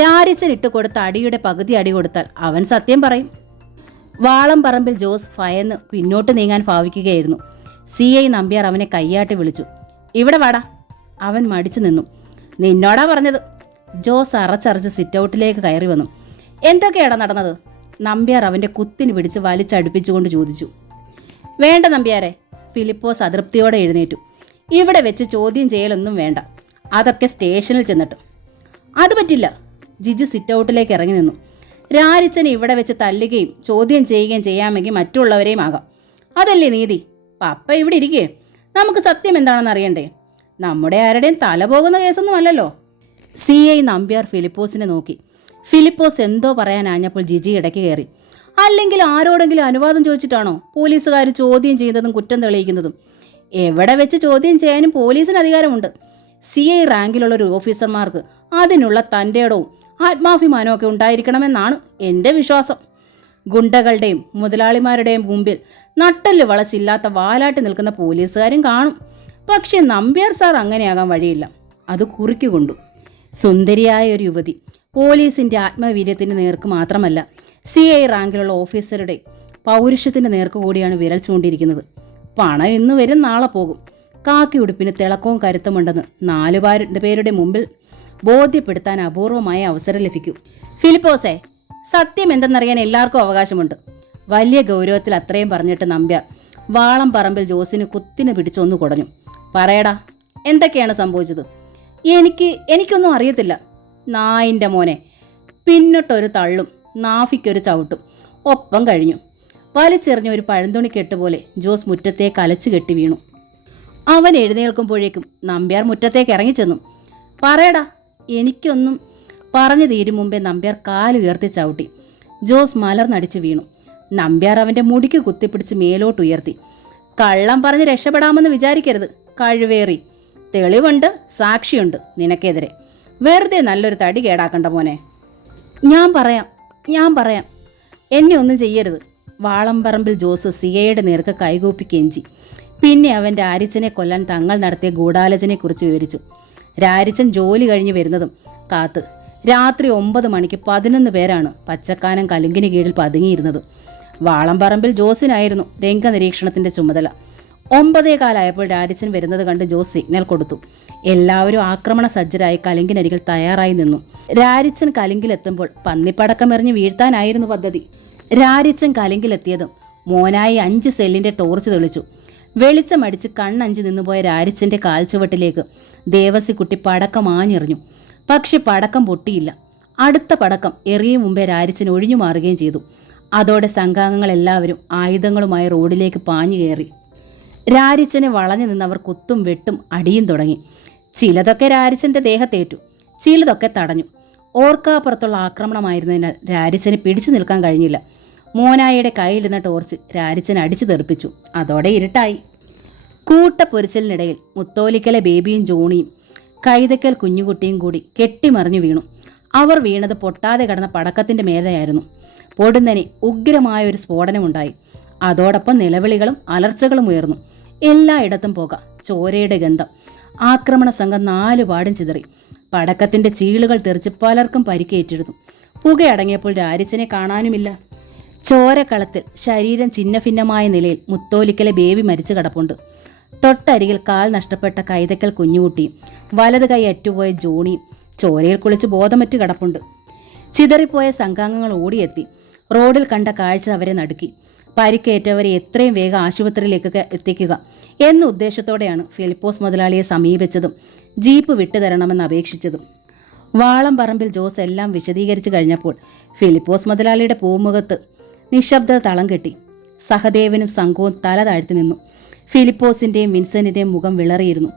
രാരിച്ചൻ ഇട്ടുകൊടുത്ത അടിയുടെ പകുതി അടി കൊടുത്താൽ അവൻ സത്യം പറയും. വാളംപറമ്പിൽ ജോസ് ഭയന്ന് പിന്നോട്ട് നീങ്ങാൻ ഭാവിക്കുകയായിരുന്നു. CI നമ്പ്യാർ അവനെ കയ്യാട്ടി വിളിച്ചു. ഇവിടെ വാടാ. അവൻ മടിച്ചു നിന്നു. നിന്നോടാ പറഞ്ഞത്. ജോസ് അറച്ചറച്ച് സിറ്റൗട്ടിലേക്ക് കയറി വന്നു. എന്തൊക്കെയാടാ നടന്നത്? നമ്പ്യാർ അവൻ്റെ കുത്തിന് പിടിച്ച് വലിച്ചടുപ്പിച്ചുകൊണ്ട് ചോദിച്ചു. വേണ്ട നമ്പ്യാരെ. ഫിലിപ്പോസ് അതൃപ്തിയോടെ എഴുന്നേറ്റു. ഇവിടെ വെച്ച് ചോദ്യം ചെയ്യലൊന്നും വേണ്ട. അതൊക്കെ സ്റ്റേഷനിൽ ചെന്നിട്ട്. അത് പറ്റില്ല. ജിജി സിറ്റൗട്ടിലേക്ക് ഇറങ്ങി നിന്നു. രാരിച്ചനെ ഇവിടെ വെച്ച് തല്ലുകയും ചോദ്യം ചെയ്യുകയും ചെയ്യാമെങ്കിൽ മറ്റുള്ളവരെയും ആകാം. അതല്ലേ നീതി. പപ്പ ഇവിടെ ഇരിക്കേ. നമുക്ക് സത്യം എന്താണെന്ന് അറിയണ്ടേ? നമ്മുടെ ആരുടെയും തല പോകുന്ന കേസൊന്നും അല്ലല്ലോ. CI നമ്പ്യാർ ഫിലിപ്പോസിനെ നോക്കി. ഫിലിപ്പോസ് എന്തോ പറയാനാഞ്ഞപ്പോൾ ജിജി ഇടയ്ക്ക് കയറി. അല്ലെങ്കിൽ ആരോടെങ്കിലും അനുവാദം ചോദിച്ചിട്ടാണോ പോലീസുകാർ ചോദ്യം ചെയ്യുന്നതും കുറ്റം തെളിയിക്കുന്നതും? എവിടെ വെച്ച് ചോദ്യം ചെയ്യാനും പോലീസിന് അധികാരമുണ്ട്. CI റാങ്കിലുള്ള ഒരു ഓഫീസർമാർക്ക് അതിനുള്ള തൻ്റെ ഇടവും ആത്മാഭിമാനവും ഒക്കെ ഉണ്ടായിരിക്കണമെന്നാണ് എൻ്റെ വിശ്വാസം. ഗുണ്ടകളുടെയും മുതലാളിമാരുടെയും മുമ്പിൽ നട്ടല് വളച്ചില്ലാത്ത വാലാട്ടി നിൽക്കുന്ന പോലീസുകാരും കാണും. പക്ഷെ നമ്പ്യാർ സാർ അങ്ങനെയാകാൻ വഴിയില്ല. അത് കുറിക്കുകൊണ്ടു. സുന്ദരിയായ ഒരു യുവതി പോലീസിൻ്റെ ആത്മവീര്യത്തിന് നേർക്ക് മാത്രമല്ല CI റാങ്കിലുള്ള ഓഫീസറുടെ പൗരുഷത്തിൻ്റെ നേർക്ക് കൂടിയാണ് വിരൽ ചൂണ്ടിയിരിക്കുന്നത്. പണം ഇന്ന് വരും നാളെ പോകും. കാക്കി ഉടുപ്പിന് തിളക്കവും കരുത്തുമുണ്ടെന്ന് 4 പേരുടെ മുമ്പിൽ ബോധ്യപ്പെടുത്താൻ അപൂർവമായ അവസരം ലഭിക്കൂ. ഫിലിപ്പോസേ, സത്യം എന്തെന്നറിയാൻ എല്ലാവർക്കും അവകാശമുണ്ട്. വലിയ ഗൗരവത്തിൽ അത്രയും പറഞ്ഞിട്ട് നമ്പ്യാർ വാളംപറമ്പിൽ ജോസിന് കുത്തിന് പിടിച്ചൊന്നു കുടഞ്ഞു. പറയടാ, എന്തൊക്കെയാണ് സംഭവിച്ചത്? എനിക്കൊന്നും അറിയത്തില്ല. നായിൻ്റെ മോനെ. പിന്നിട്ടൊരു തള്ളും നാഫിക്കൊരു ചവിട്ടും ഒപ്പം കഴിഞ്ഞു. വലിച്ചെറിഞ്ഞ ഒരു പഴന്തുണി കെട്ടുപോലെ ജോസ് മുറ്റത്തേക്ക് അലച്ചു കെട്ടി വീണു. അവൻ എഴുന്നേൽക്കുമ്പോഴേക്കും നമ്പ്യാർ മുറ്റത്തേക്ക് ഇറങ്ങിച്ചെന്നു. പറയടാ. എനിക്കൊന്നും പറഞ്ഞു തീരും മുമ്പേ നമ്പ്യാർ കാലുയർത്തി ചവിട്ടി. ജോസ് മലർന്നടിച്ചു വീണു. നമ്പ്യാർ അവൻ്റെ മുടിക്ക് കുത്തിപ്പിടിച്ച് മേലോട്ടുയർത്തി. കള്ളം പറഞ്ഞ് രക്ഷപ്പെടാമെന്ന് വിചാരിക്കരുത്, കഴിവേറി. തെളിവുണ്ട്, സാക്ഷിയുണ്ട് നിനക്കെതിരെ. വെറുതെ നല്ലൊരു തടി കേടാക്കണ്ട മോനെ. ഞാൻ പറയാം. എന്നെ ഒന്നും ചെയ്യരുത്. വാളംപറമ്പിൽ ജോസ് CIയുടെ നേർക്ക് കൈകൂപ്പി കെഞ്ചി. പിന്നെ അവൻ രാരിച്ചനെ കൊല്ലാൻ തങ്ങൾ നടത്തിയ ഗൂഢാലോചനയെക്കുറിച്ച് വിവരിച്ചു. രാരിച്ചൻ ജോലി കഴിഞ്ഞ് വരുന്നതും കാത്ത് രാത്രി 9 മണിക്ക് 11 പേരാണ് പച്ചക്കാനം കലുങ്കിന് കീഴിൽ പതുങ്ങിയിരുന്നത്. വാളംപറമ്പിൽ ജോസിനായിരുന്നു രംഗനിരീക്ഷണത്തിന്റെ ചുമതല. 9:15 രാരിച്ചൻ വരുന്നത് കണ്ട് ജോസ് സിഗ്നൽ കൊടുത്തു. എല്ലാവരും ആക്രമണ സജ്ജരായി കലുങ്കിനരികിൽ തയ്യാറായി നിന്നു. രാരിച്ചൻ കലുങ്കിലെത്തുമ്പോൾ പന്നിപ്പടക്കമെറിഞ്ഞ് വീഴ്ത്താനായിരുന്നു പദ്ധതി. രാരിച്ചൻ കലുങ്കിലെത്തിയതും മോനായി 5 സെല്ലിന്റെ ടോർച്ച് തെളിച്ചു. വെളിച്ചമടിച്ച് കണ്ണഞ്ചി നിന്നുപോയ രാരിച്ചന്റെ കാൽച്ചുവട്ടിലേക്ക് ദേവസിക്കുട്ടി പടക്കം ആഞ്ഞെറിഞ്ഞു. പക്ഷെ പടക്കം പൊട്ടിയില്ല. അടുത്ത പടക്കം എറിയും മുമ്പേ രാരിച്ചൻ ഒഴിഞ്ഞു മാറുകയും ചെയ്തു. അതോടെ സംഘാംഗങ്ങൾ എല്ലാവരും ആയുധങ്ങളുമായി റോഡിലേക്ക് പാഞ്ഞു കയറി. രാരിച്ചനെ വളഞ്ഞു നിന്നവർ കുത്തും വെട്ടും അടിയും തുടങ്ങി. ചിലതൊക്കെ രാരിച്ചന്റെ ദേഹത്തേറ്റു, ചിലതൊക്കെ തടഞ്ഞു. ഓർക്കാപ്പുറത്തുള്ള ആക്രമണമായിരുന്നതിനാൽ രാരിച്ചന് പിടിച്ചു നിൽക്കാൻ കഴിഞ്ഞില്ല. മോനായിയുടെ കയ്യിലിരുന്ന ടോർച്ച് രാരിച്ചൻ അടിച്ചു തെറിപ്പിച്ചു. അതോടെ ഇരുട്ടായി. കൂട്ടപ്പൊരിച്ചലിനിടയിൽ മുത്തോലിക്കലെ ബേബിയും ജോണിയും കൈതക്കൽ കുഞ്ഞുകുട്ടിയും കൂടി കെട്ടിമറിഞ്ഞു വീണു. അവർ വീണത് പൊട്ടാതെ കിടന്ന പടക്കത്തിന്റെ മേലെയായിരുന്നു. പൊടുന്നനെ ഉഗ്രമായൊരു സ്ഫോടനമുണ്ടായി. അതോടൊപ്പം നിലവിളികളും അലർച്ചകളും ഉയർന്നു. എല്ലായിടത്തും പുക, ചോരയുടെ ഗന്ധം. ആക്രമണ സംഘം 4 പാടും ചിതറി. പടക്കത്തിന്റെ ചീളുകൾ തെറിച്ച് പലർക്കും പരിക്കേറ്റിരുന്നു. പുകയടങ്ങിയപ്പോൾ രാരിച്ചനെ കാണാനുമില്ല. ചോരക്കളത്തിൽ ശരീരം ഛിന്നഭിന്നമായ നിലയിൽ മുത്തോലിക്കലെ ബേബി മരിച്ചു കിടപ്പുണ്ട്. തൊട്ടരികിൽ കാൽ നഷ്ടപ്പെട്ട കൈതക്കൽ കുഞ്ഞുകുട്ടിയും വലത് കൈ അറ്റുപോയ ജോണിയും ചോരയിൽ കുളിച്ച് ബോധമറ്റ് കിടപ്പുണ്ട്. ചിതറിപ്പോയ സംഘാംഗങ്ങൾ ഓടിയെത്തി. റോഡിൽ കണ്ട കാഴ്ച അവരെ നടുക്കി. പരിക്കേറ്റവരെ എത്രയും വേഗം ആശുപത്രിയിലേക്ക് എത്തിക്കുക എന്ന ഉദ്ദേശത്തോടെയാണ് ഫിലിപ്പോസ് മുതലാളിയെ സമീപിച്ചതും ജീപ്പ് വിട്ടുതരണമെന്ന് അപേക്ഷിച്ചതും. വാളംപറമ്പിൽ ജോസ് എല്ലാം വിശദീകരിച്ചു കഴിഞ്ഞപ്പോൾ ഫിലിപ്പോസ് മുതലാളിയുടെ പൂമുഖത്ത് നിശബ്ദത തളം കെട്ടി. സഹദേവനും സംഘവും തല താഴ്ത്തി നിന്നു. ഫിലിപ്പോസിന്റെയും വിൻസെന്റിന്റെയും മുഖം വിളറിയിരുന്നു.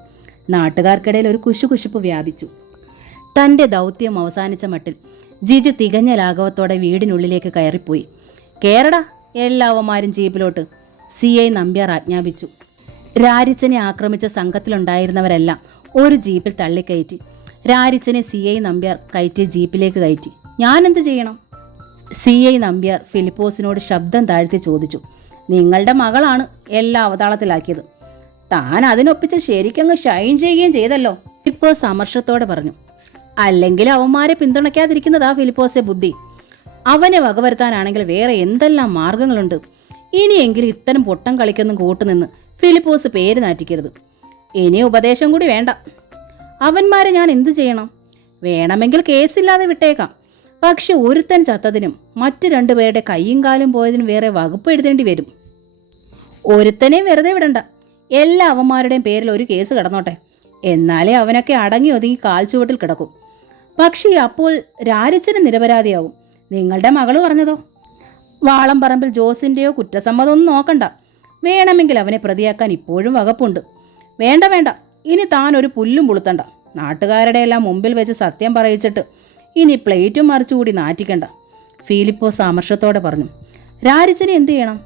നാട്ടുകാർക്കിടയിൽ ഒരു കുശുകുശുപ്പ് വ്യാപിച്ചു. തന്റെ ദൗത്യം അവസാനിച്ച മട്ടിൽ ജിജു തികഞ്ഞ ലാഘവത്തോടെ വീടിനുള്ളിലേക്ക് കയറിപ്പോയി. കേറടാ എല്ലാവന്മാരും ജീപ്പിലോട്ട്, CI നമ്പ്യാർ ആജ്ഞാപിച്ചു. രാരിച്ചനെ ആക്രമിച്ച സംഘത്തിലുണ്ടായിരുന്നവരെല്ലാം ഒരു ജീപ്പിൽ തള്ളിക്കയറ്റി. രാരിച്ചനെ CI നമ്പ്യാർ കയറ്റിയ ജീപ്പിലേക്ക് കയറ്റി. ഞാനെന്ത് ചെയ്യണം? CI നമ്പ്യാർ ഫിലിപ്പോസിനോട് ശബ്ദം താഴ്ത്തി ചോദിച്ചു. നിങ്ങളുടെ മകളാണ് എല്ലാ അവതാളത്തിലാക്കിയത്. താൻ അതിനൊപ്പിച്ച് ശരിക്കങ്ങ് ഷൈൻ ചെയ്യുകയും ചെയ്തല്ലോ, ഫിലിപ്പോസ് അമർഷത്തോടെ പറഞ്ഞു. അല്ലെങ്കിൽ അവന്മാരെ പിന്തുണയ്ക്കാതിരിക്കുന്നതാ ഫിലിപ്പോസെ ബുദ്ധി. അവനെ വകവരുത്താനാണെങ്കിൽ വേറെ എന്തെല്ലാം മാർഗങ്ങളുണ്ട്. ഇനിയെങ്കിലും ഇത്തരം പൊട്ടം കളിക്കൊന്നും കൂട്ടുനിന്ന് ഫിലിപ്പോസ് പേര് നാറ്റിക്കരുത്. ഇനി ഉപദേശം കൂടി വേണ്ട. അവന്മാരെ ഞാൻ എന്തു ചെയ്യണം? വേണമെങ്കിൽ കേസില്ലാതെ വിട്ടേക്കാം. പക്ഷെ ഒരുത്തൻ ചത്തതിനും മറ്റു 2 പേരുടെ കൈയും കാലും പോയതിനും വേറെ വകുപ്പ് എഴുതേണ്ടി വരും. ഒരുത്തനെയും വെറുതെ വിടണ്ട. എല്ലാ അവന്മാരുടെയും പേരിൽ ഒരു കേസ് കിടന്നോട്ടെ. എന്നാലേ അവനൊക്കെ അടങ്ങി ഒതുങ്ങി കാൽച്ചുവട്ടിൽ കിടക്കും. പക്ഷേ അപ്പോൾ രാരിച്ചന് നിരപരാധിയാവും. നിങ്ങളുടെ മകള് പറഞ്ഞതോ? വാളംപറമ്പിൽ ജോസിൻ്റെയോ കുറ്റസമ്മതമൊന്നും നോക്കണ്ട. വേണമെങ്കിൽ അവനെ പ്രതിയാക്കാൻ ഇപ്പോഴും വകുപ്പുണ്ട്. വേണ്ട വേണ്ട, ഇനി താൻ ഒരു പുല്ലും പുളുത്തണ്ട. നാട്ടുകാരുടെ എല്ലാം മുമ്പിൽ വെച്ച് സത്യം പറയിച്ചിട്ട് ഇനി പ്ലേറ്റും മറിച്ചുകൂടി നാറ്റിക്കണ്ട, ഫിലിപ്പോസ് അമർഷത്തോടെ പറഞ്ഞു. രാരിച്ചനെ എന്തു ചെയ്യണം?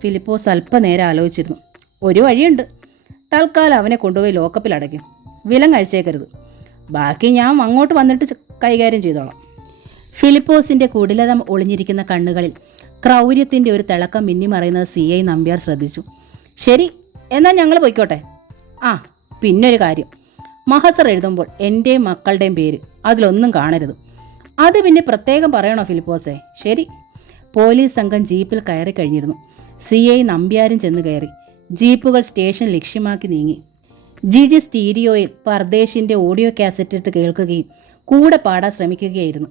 ഫിലിപ്പോസ് അല്പനേരം ആലോചിച്ചിരുന്നു. ഒരു വഴിയുണ്ട്. തൽക്കാലം അവനെ കൊണ്ടുപോയി ലോക്കപ്പിൽ അടയ്ക്കും. വിലം കഴിച്ചേക്കരുത്. ബാക്കി ഞാൻ അങ്ങോട്ട് വന്നിട്ട് കൈകാര്യം ചെയ്തോളാം. ഫിലിപ്പോസിന്റെ കുടിലതം ഒളിഞ്ഞിരിക്കുന്ന കണ്ണുകളിൽ ക്രൗര്യത്തിന്റെ ഒരു തിളക്കം മിന്നിമറയുന്നത് CI നമ്പ്യാർ ശ്രദ്ധിച്ചു. ശരി, എന്നാൽ ഞങ്ങൾ പോയിക്കോട്ടെ. ആ, പിന്നൊരു കാര്യം, മഹസർ എഴുതുമ്പോൾ എൻ്റെയും മക്കളുടെയും പേര് അതിലൊന്നും കാണരുത്. അത് പിന്നെ പ്രത്യേകം പറയണോ ഫിലിപ്പോസേ? ശരി. പോലീസ് സംഘം ജീപ്പിൽ കയറി കഴിഞ്ഞിരുന്നു. CI നമ്പ്യാരും ചെന്ന് കയറി. ജീപ്പുകൾ സ്റ്റേഷൻ ലക്ഷ്യമാക്കി നീങ്ങി. ജിജി സ്റ്റീരിയോയിൽ പർദേശിന്റെ ഓഡിയോ കാസറ്റ് ഇട്ട് കേൾക്കുകയും കൂടെ പാടാൻ ശ്രമിക്കുകയായിരുന്നു.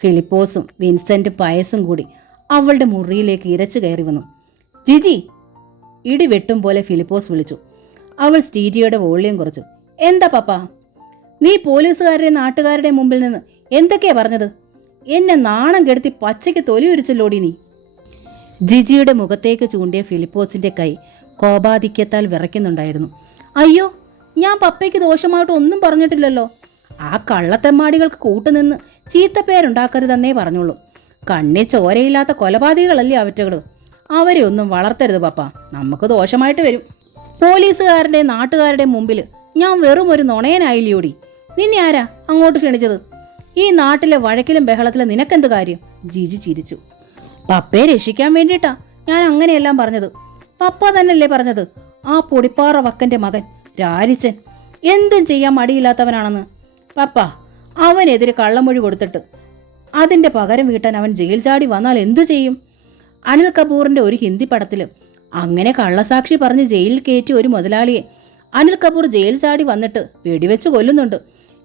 ഫിലിപ്പോസും വിൻസെന്റും പയസും കൂടി അവളുടെ മുറിയിലേക്ക് ഇരച്ചു കയറി വന്നു. ജിജി! ഇടി വെട്ടും പോലെ ഫിലിപ്പോസ് വിളിച്ചു. അവൾ സ്റ്റീരിയോയുടെ വോളിയം കുറച്ചു. എന്താ പപ്പ? നീ പോലീസുകാരുടെ നാട്ടുകാരുടെ മുമ്പിൽ നിന്ന് എന്തൊക്കെയാ പറഞ്ഞത്? എന്നെ നാണം കെടുത്തി പച്ചയ്ക്ക് തൊലി ഉരിച്ചല്ലോടി നീ. ജിജിയുടെ മുഖത്തേക്ക് ചൂണ്ടിയ ഫിലിപ്പോസിന്റെ കൈ കോപാധിക്യത്താൽ വിറയ്ക്കുന്നുണ്ടായിരുന്നു. അയ്യോ, ഞാൻ പപ്പയ്ക്ക് ദോഷമായിട്ട് ഒന്നും പറഞ്ഞിട്ടില്ലല്ലോ. ആ കള്ളത്തെമ്മാടികൾക്ക് കൂട്ടുനിന്ന് ചീത്തപ്പേരുണ്ടാക്കരുതെന്നേ പറഞ്ഞുള്ളൂ. കണ്ണി ചോരയില്ലാത്ത കൊലപാതകളല്ലേ അവറ്റകള്. അവരെ ഒന്നും വളർത്തരുത് പപ്പ, നമുക്ക് ദോഷമായിട്ട് വരും. പോലീസുകാരുടെ നാട്ടുകാരുടെ മുമ്പിൽ ഞാൻ വെറും ഒരു നുണയനായില്ലോടി. നിന്നെ ആരാ അങ്ങോട്ട് ക്ഷണിച്ചത്? ഈ നാട്ടിലെ വഴക്കിലും ബഹളത്തിലും നിനക്കെന്ത് കാര്യം? ജിജി ചിരിച്ചു. പപ്പയെ രക്ഷിക്കാൻ വേണ്ടിയിട്ടാ ഞാൻ അങ്ങനെയെല്ലാം പറഞ്ഞത്. പപ്പ തന്നെയല്ലേ പറഞ്ഞത് ആ പൊടിപ്പാറ വക്കൻ്റെ മകൻ രാരിച്ചൻ എന്തും ചെയ്യാൻ മടിയില്ലാത്തവനാണെന്ന്. പപ്പ, അവനെതിരെ കള്ളമൊഴി കൊടുത്തിട്ട് അതിൻ്റെ പകരം വീട്ടാൻ അവൻ ജയിൽ ചാടി വന്നാൽ എന്തു ചെയ്യും? അനിൽ കപൂറിൻ്റെ ഒരു ഹിന്ദി പടത്തിൽ അങ്ങനെ കള്ളസാക്ഷി പറഞ്ഞ് ജയിലിൽ കയറ്റി ഒരു മുതലാളിയെ അനിൽ കപൂർ ജയിൽ ചാടി വന്നിട്ട് വെടിവെച്ച് കൊല്ലുന്നുണ്ട്.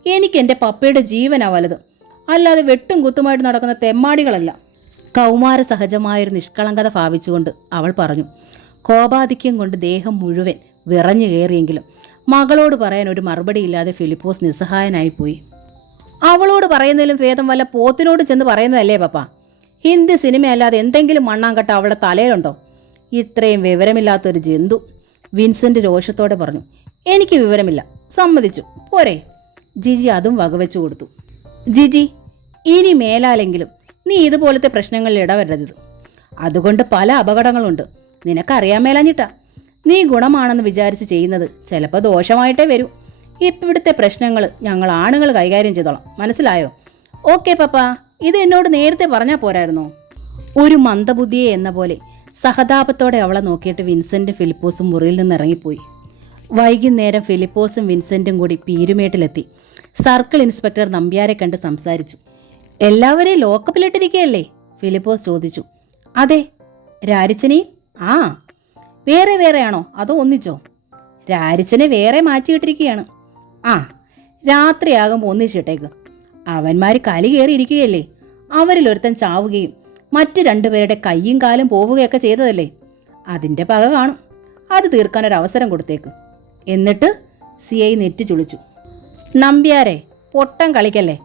എനിക്ക് എൻ്റെ പപ്പയുടെ ജീവനാ വലുത്, അല്ലാതെ വെട്ടും കുത്തുമായിട്ട് നടക്കുന്ന തെമ്മാടികളല്ല. കൗമാര സഹജമായൊരു നിഷ്കളങ്കത ഭാവിച്ചുകൊണ്ട് അവൾ പറഞ്ഞു. കോപാധിക്യം കൊണ്ട് ദേഹം മുഴുവൻ വിറഞ്ഞു കയറിയെങ്കിലും മകളോട് പറയാൻ ഒരു മറുപടിയില്ലാതെ ഫിലിപ്പോസ് നിസ്സഹായനായിപ്പോയി. അവളോട് പറയുന്നതിലും ഭേദം വല്ല പോത്തിനോട് ചെന്ന് പറയുന്നതല്ലേ പപ്പ? ഹിന്ദി സിനിമയല്ലാതെ എന്തെങ്കിലും മണ്ണാങ്കട്ട അവളുടെ തലയിലുണ്ടോ? ഇത്രയും വിവരമില്ലാത്തൊരു ജന്തു. വിൻസെൻ്റ് രോഷത്തോടെ പറഞ്ഞു. എനിക്ക് വിവരമില്ല, സമ്മതിച്ചു, പോരെ? ജിജി അതും വകവെച്ചു കൊടുത്തു. ജിജി, ഇനി മേലാലെങ്കിലും നീ ഇതുപോലത്തെ പ്രശ്നങ്ങളിൽ ഇടവരരുത്. അതുകൊണ്ട് പല അപകടങ്ങളുണ്ട്. നിനക്കറിയാൻ മേലാഞ്ഞിട്ടാ. നീ ഗുണമാണെന്ന് വിചാരിച്ച് ചെയ്യുന്നത് ചിലപ്പോൾ ദോഷമായിട്ടേ വരൂ. ഇവിടുത്തെ പ്രശ്നങ്ങൾ ഞങ്ങൾ ആണുങ്ങൾ കൈകാര്യം ചെയ്തോളാം, മനസ്സിലായോ? ഓക്കെ പപ്പ, ഇത് എന്നോട് നേരത്തെ പറഞ്ഞാൽ പോരായിരുന്നോ? ഒരു മന്ദബുദ്ധിയെ എന്ന പോലെ സഹതാപത്തോടെ അവളെ നോക്കിയിട്ട് വിൻസെൻ്റ് ഫിലിപ്പോസും മുറിയിൽ നിന്ന് ഇറങ്ങിപ്പോയി. വൈകുന്നേരം ഫിലിപ്പോസും വിൻസെൻറ്റും കൂടി പീരുമേട്ടിലെത്തി. സർക്കിൾ ഇൻസ്പെക്ടർ നമ്പ്യാരെ കണ്ട് സംസാരിച്ചു. എല്ലാവരെയും ലോക്കപ്പിലിട്ടിരിക്കുകയല്ലേ? ഫിലിപ്പോസ് ചോദിച്ചു. അതെ. രാരിച്ചനെയും? ആ. വേറെ വേറെയാണോ അതോ ഒന്നിച്ചോ? രാരിച്ചനെ വേറെ മാറ്റിയിട്ടിരിക്കുകയാണ്. ആ, രാത്രിയാകുമ്പോൾ ഒന്നിച്ചിട്ടേക്ക്. അവന്മാർ കലി കയറിയിരിക്കുകയല്ലേ. അവരിലൊരുത്തൻ ചാവുകയും മറ്റു രണ്ടുപേരുടെ കയ്യും കാലും പോവുകയൊക്കെ ചെയ്തതല്ലേ. അതിൻ്റെ പക കാണും. അത് തീർക്കാനൊരവസരം കൊടുത്തേക്ക്. എന്നിട്ട് CI നെറ്റി ചുളിച്ചു. നമ്പ്യാരെ, പൊട്ടം കളിക്കല്ലേ.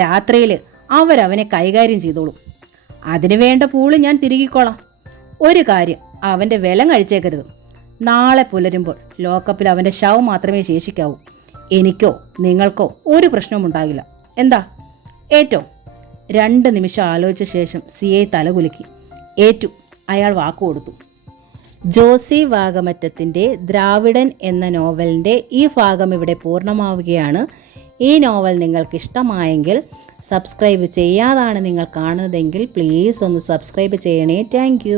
രാത്രിയിൽ അവരവനെ കൈകാര്യം ചെയ്തോളും. അതിനു വേണ്ട പൂള് ഞാൻ തിരികിക്കോളാം. ഒരു കാര്യം, അവൻ്റെ വിലം കഴിച്ചേക്കരുത്. നാളെ പുലരുമ്പോൾ ലോക്കപ്പിൽ അവൻ്റെ ശവം മാത്രമേ ശേഷിക്കാവൂ. എനിക്കോ നിങ്ങൾക്കോ ഒരു പ്രശ്നവും ഉണ്ടാകില്ല. എന്താ? ഏറ്റോ? 2 നിമിഷം ആലോചിച്ച ശേഷം CI തലകുലുക്കി. ഏറ്റു. അയാൾ വാക്കുകൊടുത്തു. ജോസി വാകമറ്റത്തിൻ്റെ ദ്രാവിഡൻ എന്ന നോവലിൻ്റെ ഈ ഭാഗം ഇവിടെ പൂർണ്ണമാവുകയാണ്. ഈ നോവൽ നിങ്ങൾക്ക് ഇഷ്ടമായെങ്കിൽ സബ്സ്ക്രൈബ് ചെയ്യാതാണ് നിങ്ങൾ കാണുന്നതെങ്കിൽ പ്ലീസ് ഒന്ന് സബ്സ്ക്രൈബ് ചെയ്യണേ. താങ്ക്